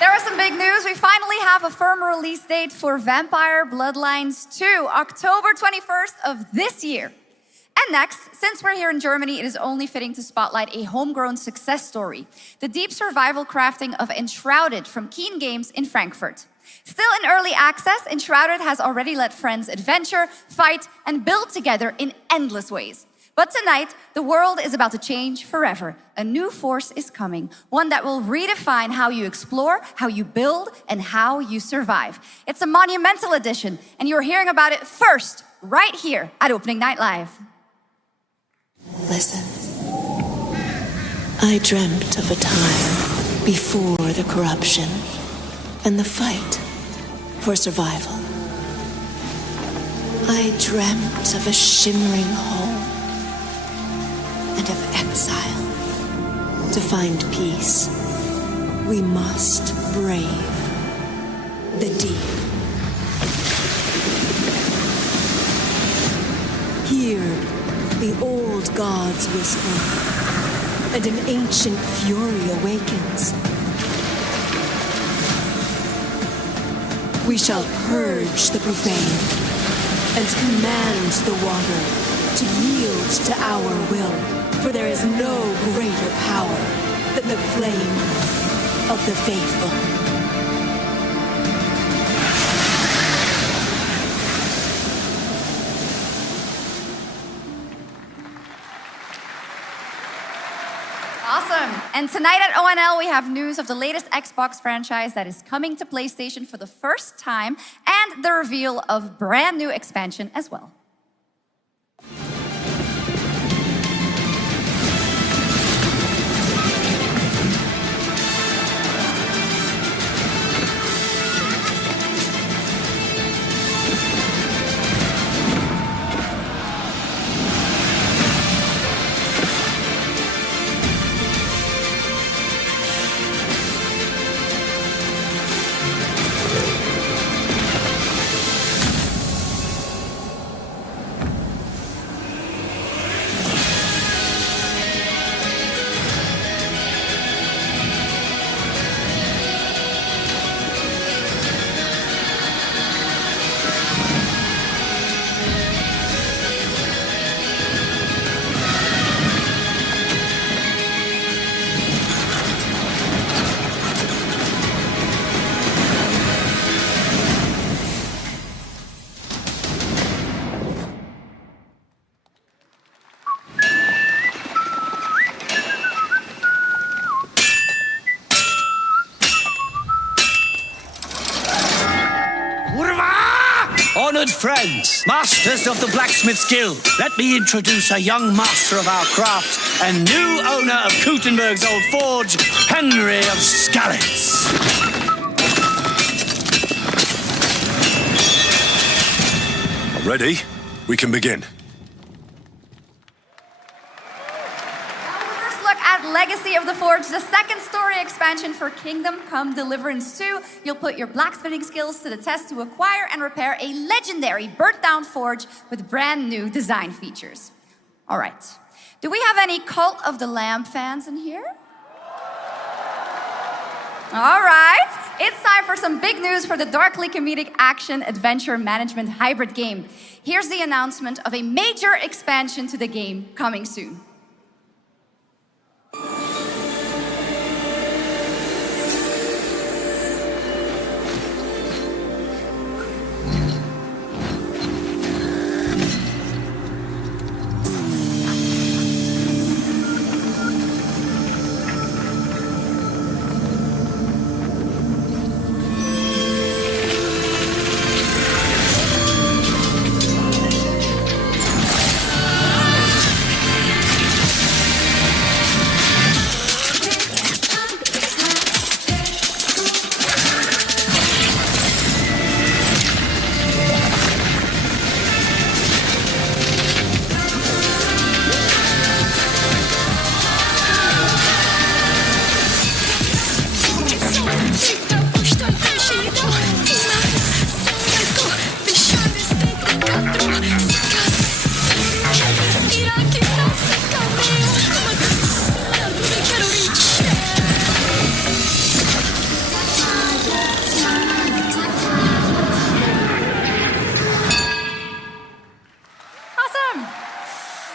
There was some big news. We finally have a firm release date for Vampire Bloodlines 2, October 21st of this year. And And next, since we're here in Germany, it is only fitting to spotlight a homegrown success story, the deep survival crafting of Enshrouded from Keen Games in Frankfurt. Still in early access, Enshrouded has already let friends adventure, fight, and build together in endless ways. But tonight, the world is about to change forever. A new force is coming, one that will redefine how you explore, how you build, and how you survive. It's a monumental edition, and you're hearing about it first, right here at Opening Night Live. Listen. I dreamt of a time before the corruption and the fight for survival. I dreamt of a shimmering home and of exile. To find peace, we must brave the deep. Hear the old gods whisper, and an ancient fury awakens. We shall purge the profane and command the water to yield to our will. For there is no greater power than the flame of the faithful. Awesome. And tonight at ONL, we have news of the latest Xbox franchise that is coming to PlayStation for the first time, and the reveal of brand new expansion as well. Honored friends, masters of the blacksmith's guild, let me introduce a young master of our craft and new owner of Gutenberg's old forge, Henry of Skalitz. Ready? We can begin. Legacy of the Forge, the second story expansion for Kingdom Come Deliverance 2. You'll put your blacksmithing skills to the test to acquire and repair a legendary burnt-down forge with brand new design features. All right. Do we have any Cult of the Lamb fans in here? All right. It's time for some big news for the darkly comedic action adventure management hybrid game. Here's the announcement of a major expansion to the game coming soon.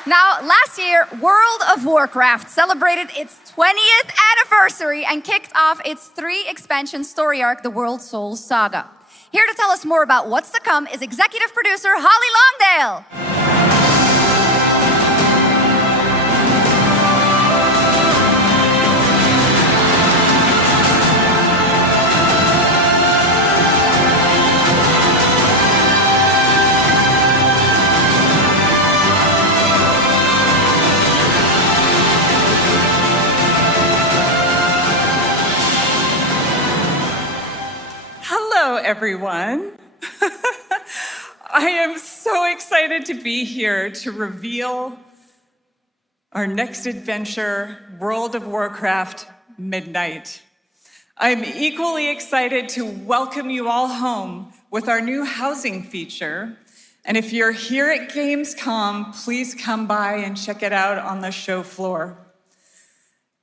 Now, last year, World of Warcraft celebrated its 20th anniversary and kicked off its 3-expansion story arc, the World Souls Saga. Here to tell us more about what's to come is executive producer Holly Longdale. Hello, everyone. I am so excited to be here to reveal our next adventure, World of Warcraft Midnight. I'm equally excited to welcome you all home with our new housing feature. And if you're here at Gamescom, please come by and check it out on the show floor.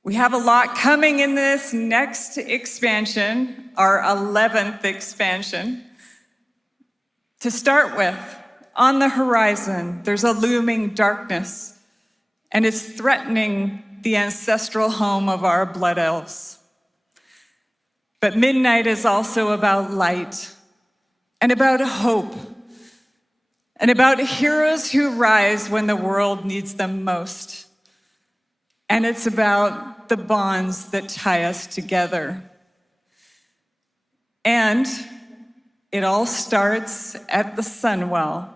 We have a lot coming in this next expansion, our 11th expansion. To start with, on the horizon, there's a looming darkness, and it's threatening the ancestral home of our blood elves. But Midnight is also about light, and about hope, and about heroes who rise when the world needs them most. And it's about the bonds that tie us together. And it all starts at the Sunwell.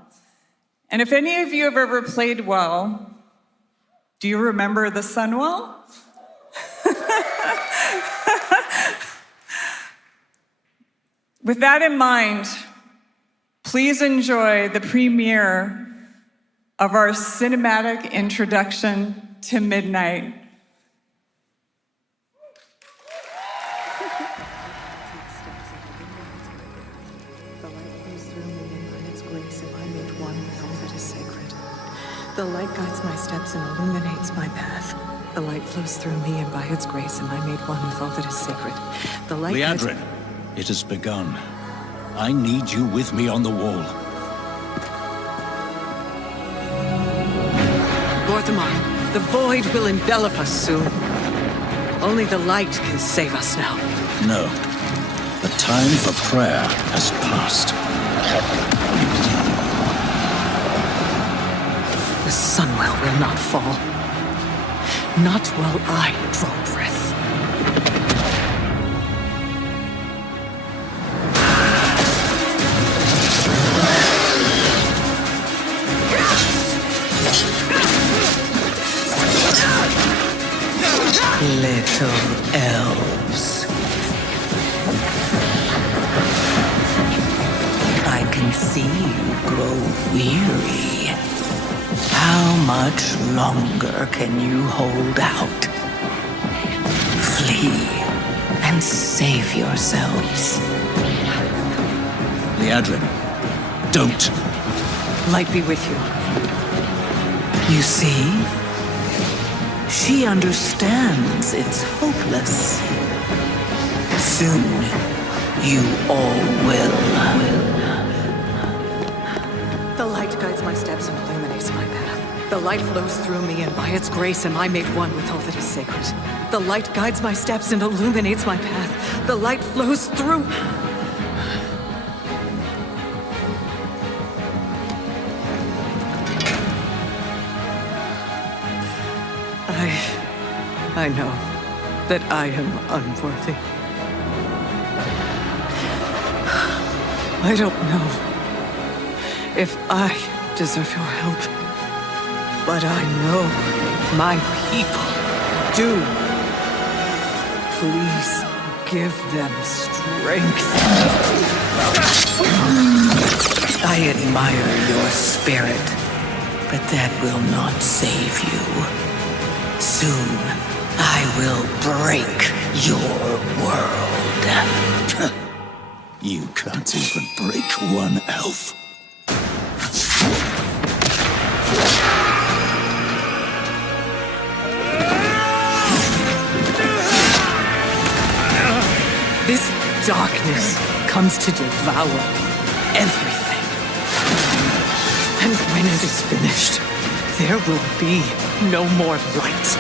And if any of you have ever played WoW, do you remember the Sunwell? With that in mind, please enjoy the premiere of our cinematic introduction to Midnight. The light guides my steps and illuminates my path. The light flows through me, and by its grace am I made one with all that is sacred. The light Liadrin, it has begun. I need you with me on the wall. Mortimer, the void will envelop us soon. Only the light can save us now. No. The time for prayer has passed. The Sunwell will not fall. Not while I draw breath. Little elves. I can see you grow weary. How much longer can you hold out? Flee and save yourselves. Liadrin, don't. Light be with you. You see? She understands it's hopeless. Soon, you all will. The light guides my steps and illuminates my path. The light flows through me, and by its grace am I made one with all that is sacred. The light guides my steps and illuminates my path. The light flows through... I know that I am unworthy. I don't know if I deserve your help, but I know my people do. Please give them strength. I admire your spirit, but that will not save you. Soon, I will break your world. You can't even break one elf. This darkness comes to devour everything. And when it is finished, there will be no more light.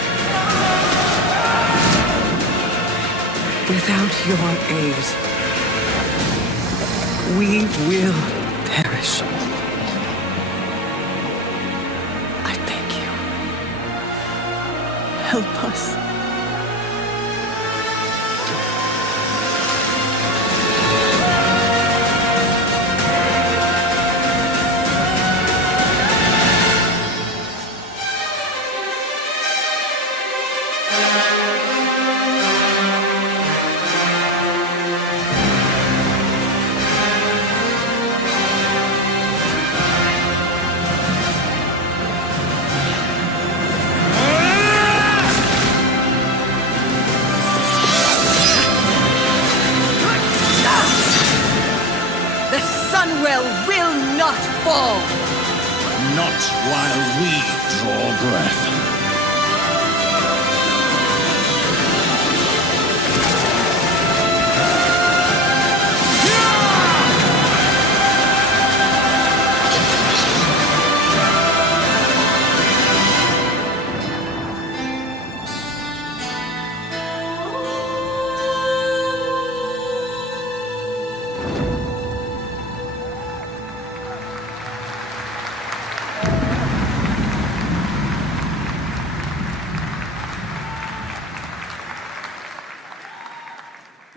Without your aid, we will perish. I beg you, help us. The Sunwell will not fall! Not while we draw breath.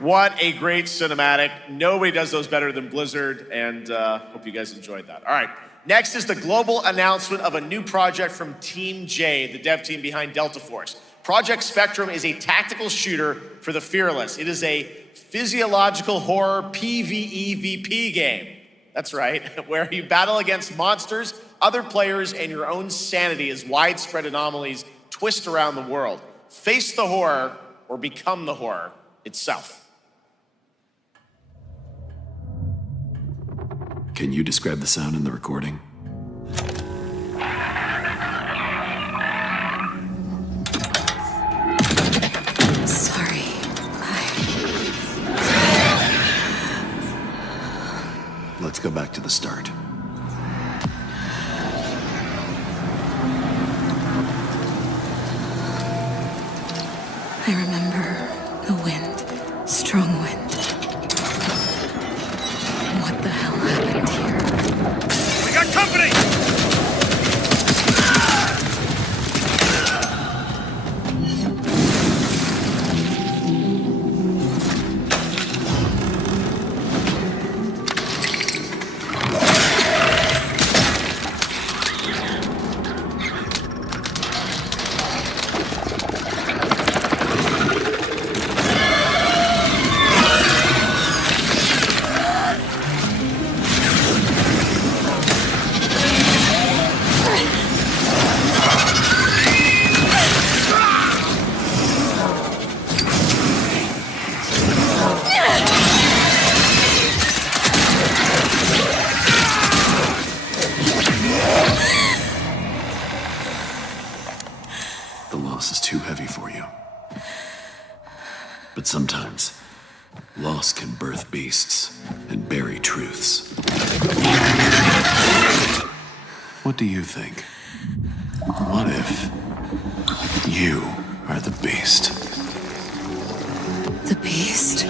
What a great cinematic. Nobody does those better than Blizzard, and hope you guys enjoyed that. All right, next is the global announcement of a new project from Team J, the dev team behind Delta Force. Project Spectrum is a tactical shooter for the fearless. It is a physiological horror PvEVP game. That's right, where you battle against monsters, other players, and your own sanity as widespread anomalies twist around the world. Face the horror or become the horror itself. Can you describe the sound in the recording? Sorry. Let's go back to the start. I remember the wind, strong wind. What the hell happened here? We got company! The loss is too heavy for you. But sometimes, loss can birth beasts and bury truths. What do you think? What if you are the beast? The beast?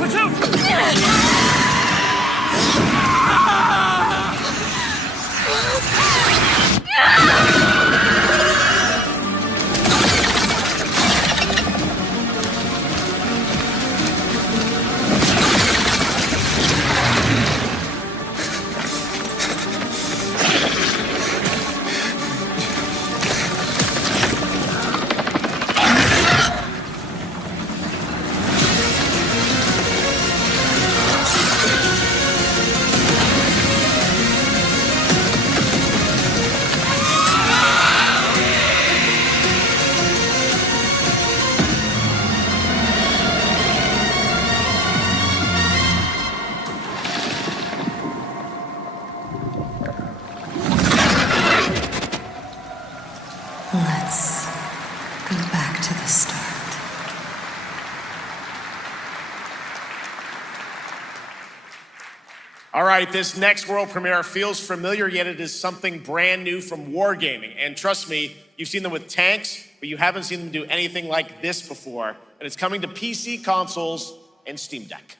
Watch out! All right, this next world premiere feels familiar, yet it is something brand new from Wargaming. And trust me, you've seen them with tanks, but you haven't seen them do anything like this before. And it's coming to PC, consoles, and Steam Deck.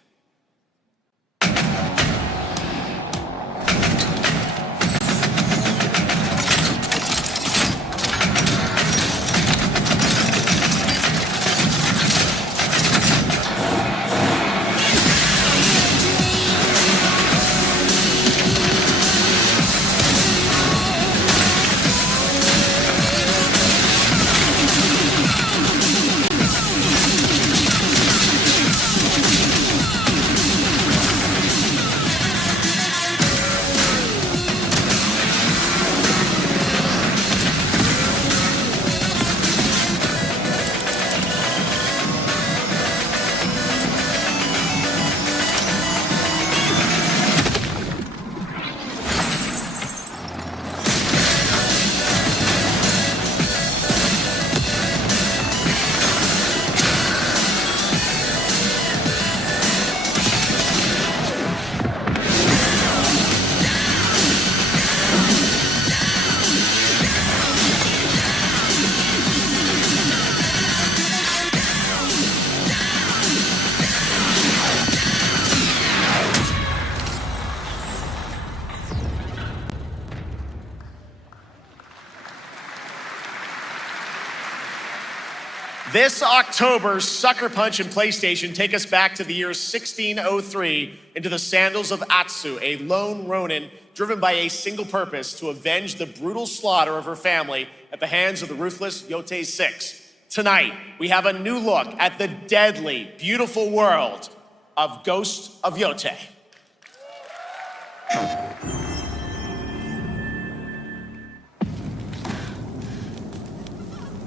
This October, Sucker Punch and PlayStation take us back to the year 1603 into the sandals of Atsu, a lone ronin driven by a single purpose to avenge the brutal slaughter of her family at the hands of the ruthless Yotei Six. Tonight, we have a new look at the deadly, beautiful world of Ghost of Yotei.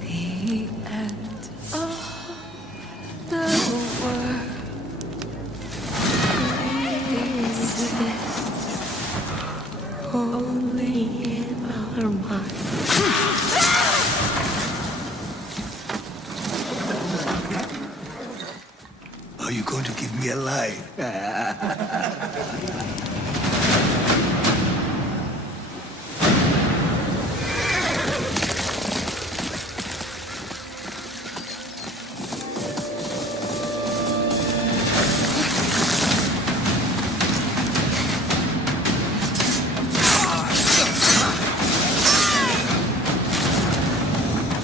The end of the world is this, only in our minds. Are you going to give me a line?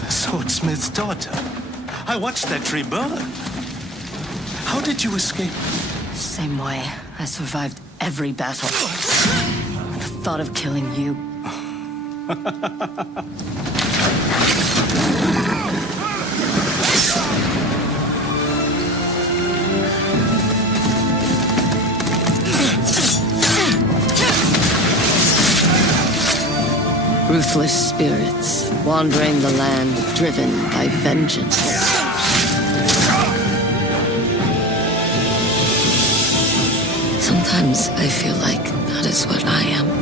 Swordsmith's daughter. I watched that tree burn. How did you escape? Same way. I survived every battle. The thought of killing you. Ruthless spirits wandering the land, driven by vengeance. Sometimes I feel like that is what I am.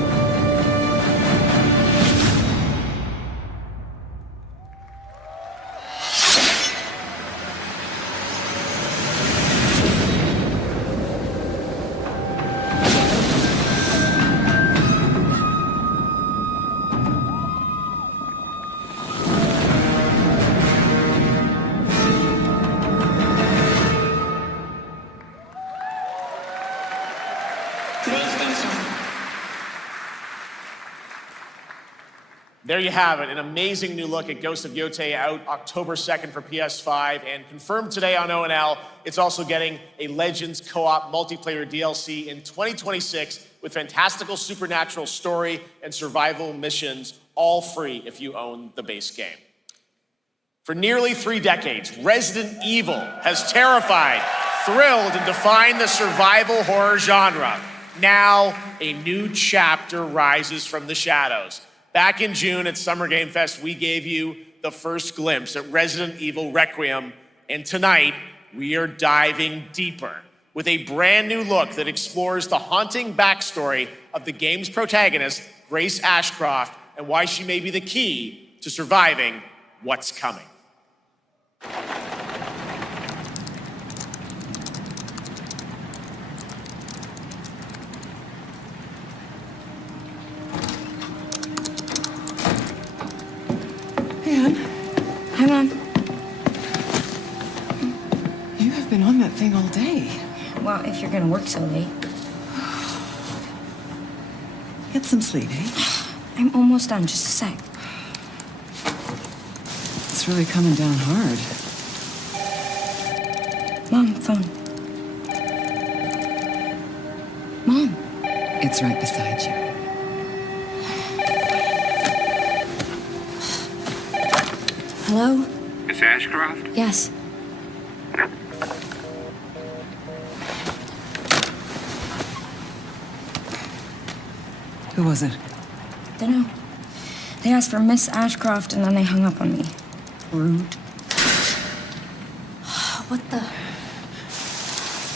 There you have it, an amazing new look at Ghost of Yotei, out October 2nd for PS5, and confirmed today on ONL, it's also getting a Legends co-op multiplayer DLC in 2026 with fantastical supernatural story and survival missions, all free if you own the base game. For nearly 3 decades, Resident Evil has terrified, thrilled, and defined the survival horror genre. Now, a new chapter rises from the shadows. Back in June at Summer Game Fest, we gave you the first glimpse at Resident Evil Requiem, and tonight, we are diving deeper with a brand new look that explores the haunting backstory of the game's protagonist, Grace Ashcroft, and why she may be the key to surviving what's coming. Hi, Mom. You have been on that thing all day. Well, if you're gonna work so late. Get some sleep, eh? I'm almost done, just a sec. It's really coming down hard. Mom, phone. Mom. It's right beside you. Hello? Miss Ashcroft? Yes. Who was it? Dunno. They asked for Miss Ashcroft and then they hung up on me. Rude. What the?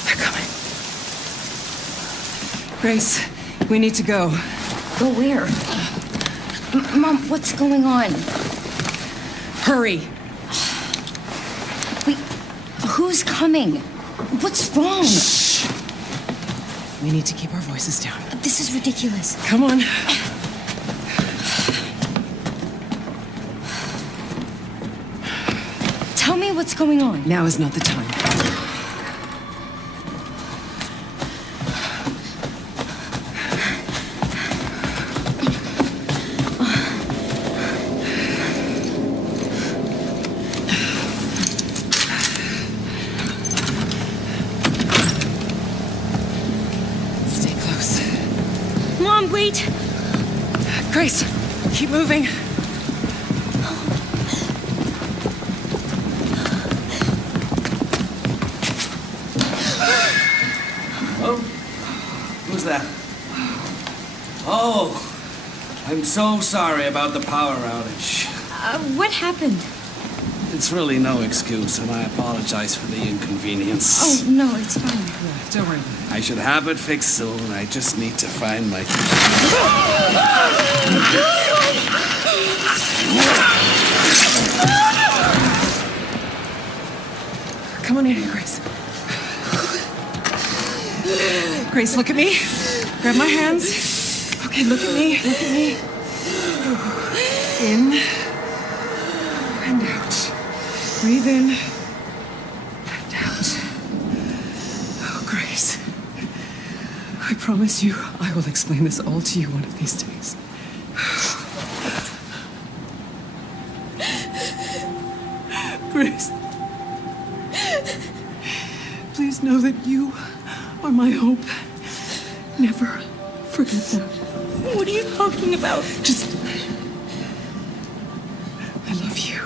They're coming. Grace, we need to go. Go where? Mom, what's going on? Hurry. Wait, who's coming? What's wrong? Shh. We need to keep our voices down. This is ridiculous. Come on. Tell me what's going on. Now is not the time. Stay close. Mom, wait. Grace, keep moving. Who's that? Oh, I'm so sorry about the power outage. What happened? It's really no excuse, and I apologize for the inconvenience. Oh, no, it's fine. Don't worry. I should have it fixed soon. I just need to find my... Come on in, Grace. Grace, look at me. Grab my hands. Okay, look at me. Look at me. In and out. Breathe in and out. Oh, Grace. I promise you, I will explain this all to you one of these days. Grace. Please know that you are my hope. Never forget that. What are you talking about? Just... I love you.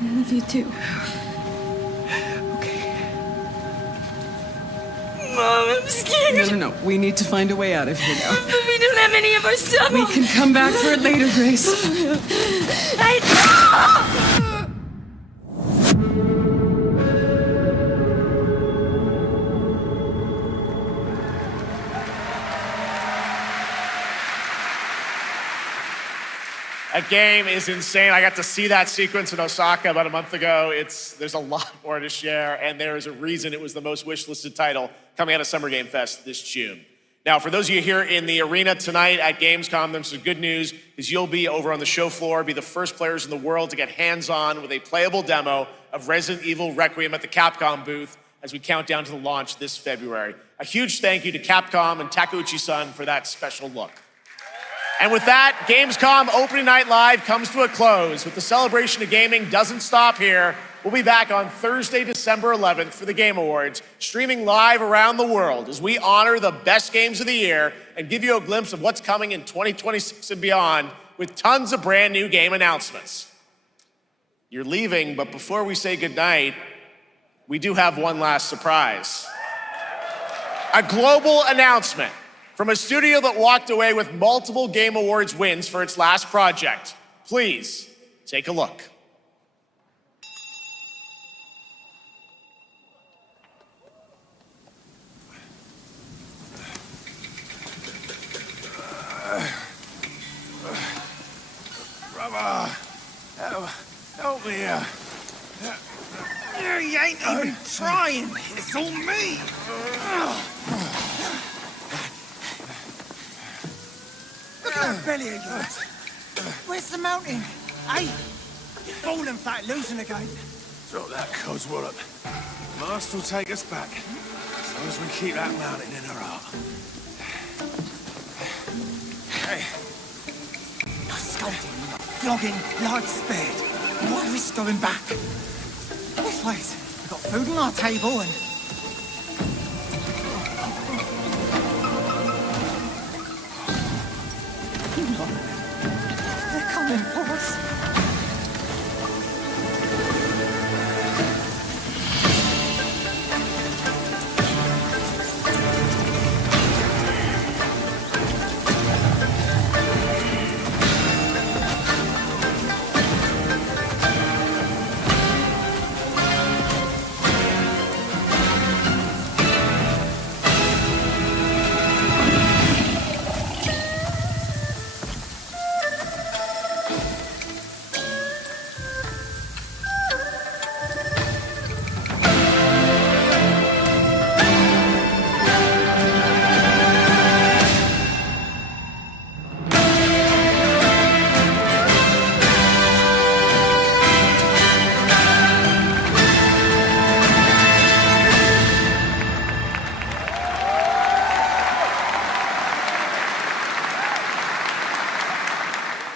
I love you too. Okay. Mom, I'm scared. No. We need to find a way out of here now. But we don't have any of our stuff. We can come back for it later, Grace. That game is insane. I got to see that sequence in Osaka about a month ago. There's a lot more to share, and there is a reason it was the most wishlisted title coming out of Summer Game Fest this June. Now, for those of you here in the arena tonight at Gamescom, there's some good news, because you'll be over on the show floor, be the first players in the world to get hands-on with a playable demo of Resident Evil Requiem at the Capcom booth as we count down to the launch this February. A huge thank you to Capcom and Takeuchi-san for that special look. And with that, Gamescom Opening Night Live comes to a close. But the celebration of gaming doesn't stop here. We'll be back on Thursday, December 11th for the Game Awards, streaming live around the world as we honor the best games of the year and give you a glimpse of what's coming in 2026 and beyond with tons of brand new game announcements. You're leaving, but before we say goodnight, we do have one last surprise. A global announcement from a studio that walked away with multiple Game Awards wins for its last project. Please, take a look. Brother, help me here. You ain't even trying. It's all me. Look at that belly of yours. Where's the mountain? Hey, Falling flat, losing again. Drop that codswallop. Master will take us back. As long as we keep that mountain in our heart. Hey. No scolding, no flogging, life spared. Why risk going back? This place, we've got food on our table and... They're coming for us.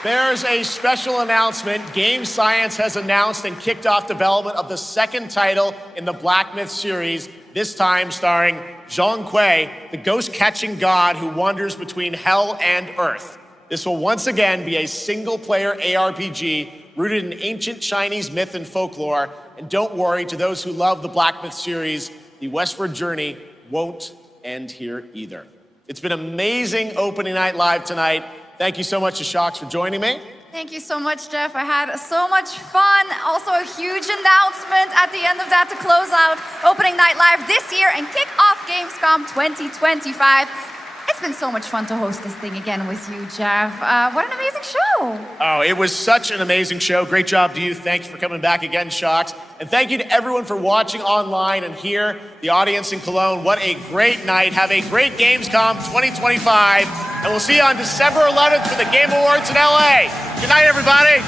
There's a special announcement. Game Science has announced and kicked off development of the second title in the Black Myth series, this time starring Zhong Kui, the ghost-catching god who wanders between hell and earth. This will once again be a single-player ARPG rooted in ancient Chinese myth and folklore. And don't worry, to those who love the Black Myth series, the westward journey won't end here either. It's been amazing opening night live tonight. Thank you so much to Shocks for joining me. Thank you so much, Jeff. I had so much fun. Also, a huge announcement at the end of that to close out Opening Night Live this year and kick off Gamescom 2025. It's been so much fun to host this thing again with you, Jeff. What an amazing show. Oh, it was such an amazing show. Great job to you. Thanks for coming back again, Shocks. And thank you to everyone for watching online and here, the audience in Cologne. What a great night. Have a great Gamescom 2025. And we'll see you on December 11th for the Game Awards in LA. Good night, everybody.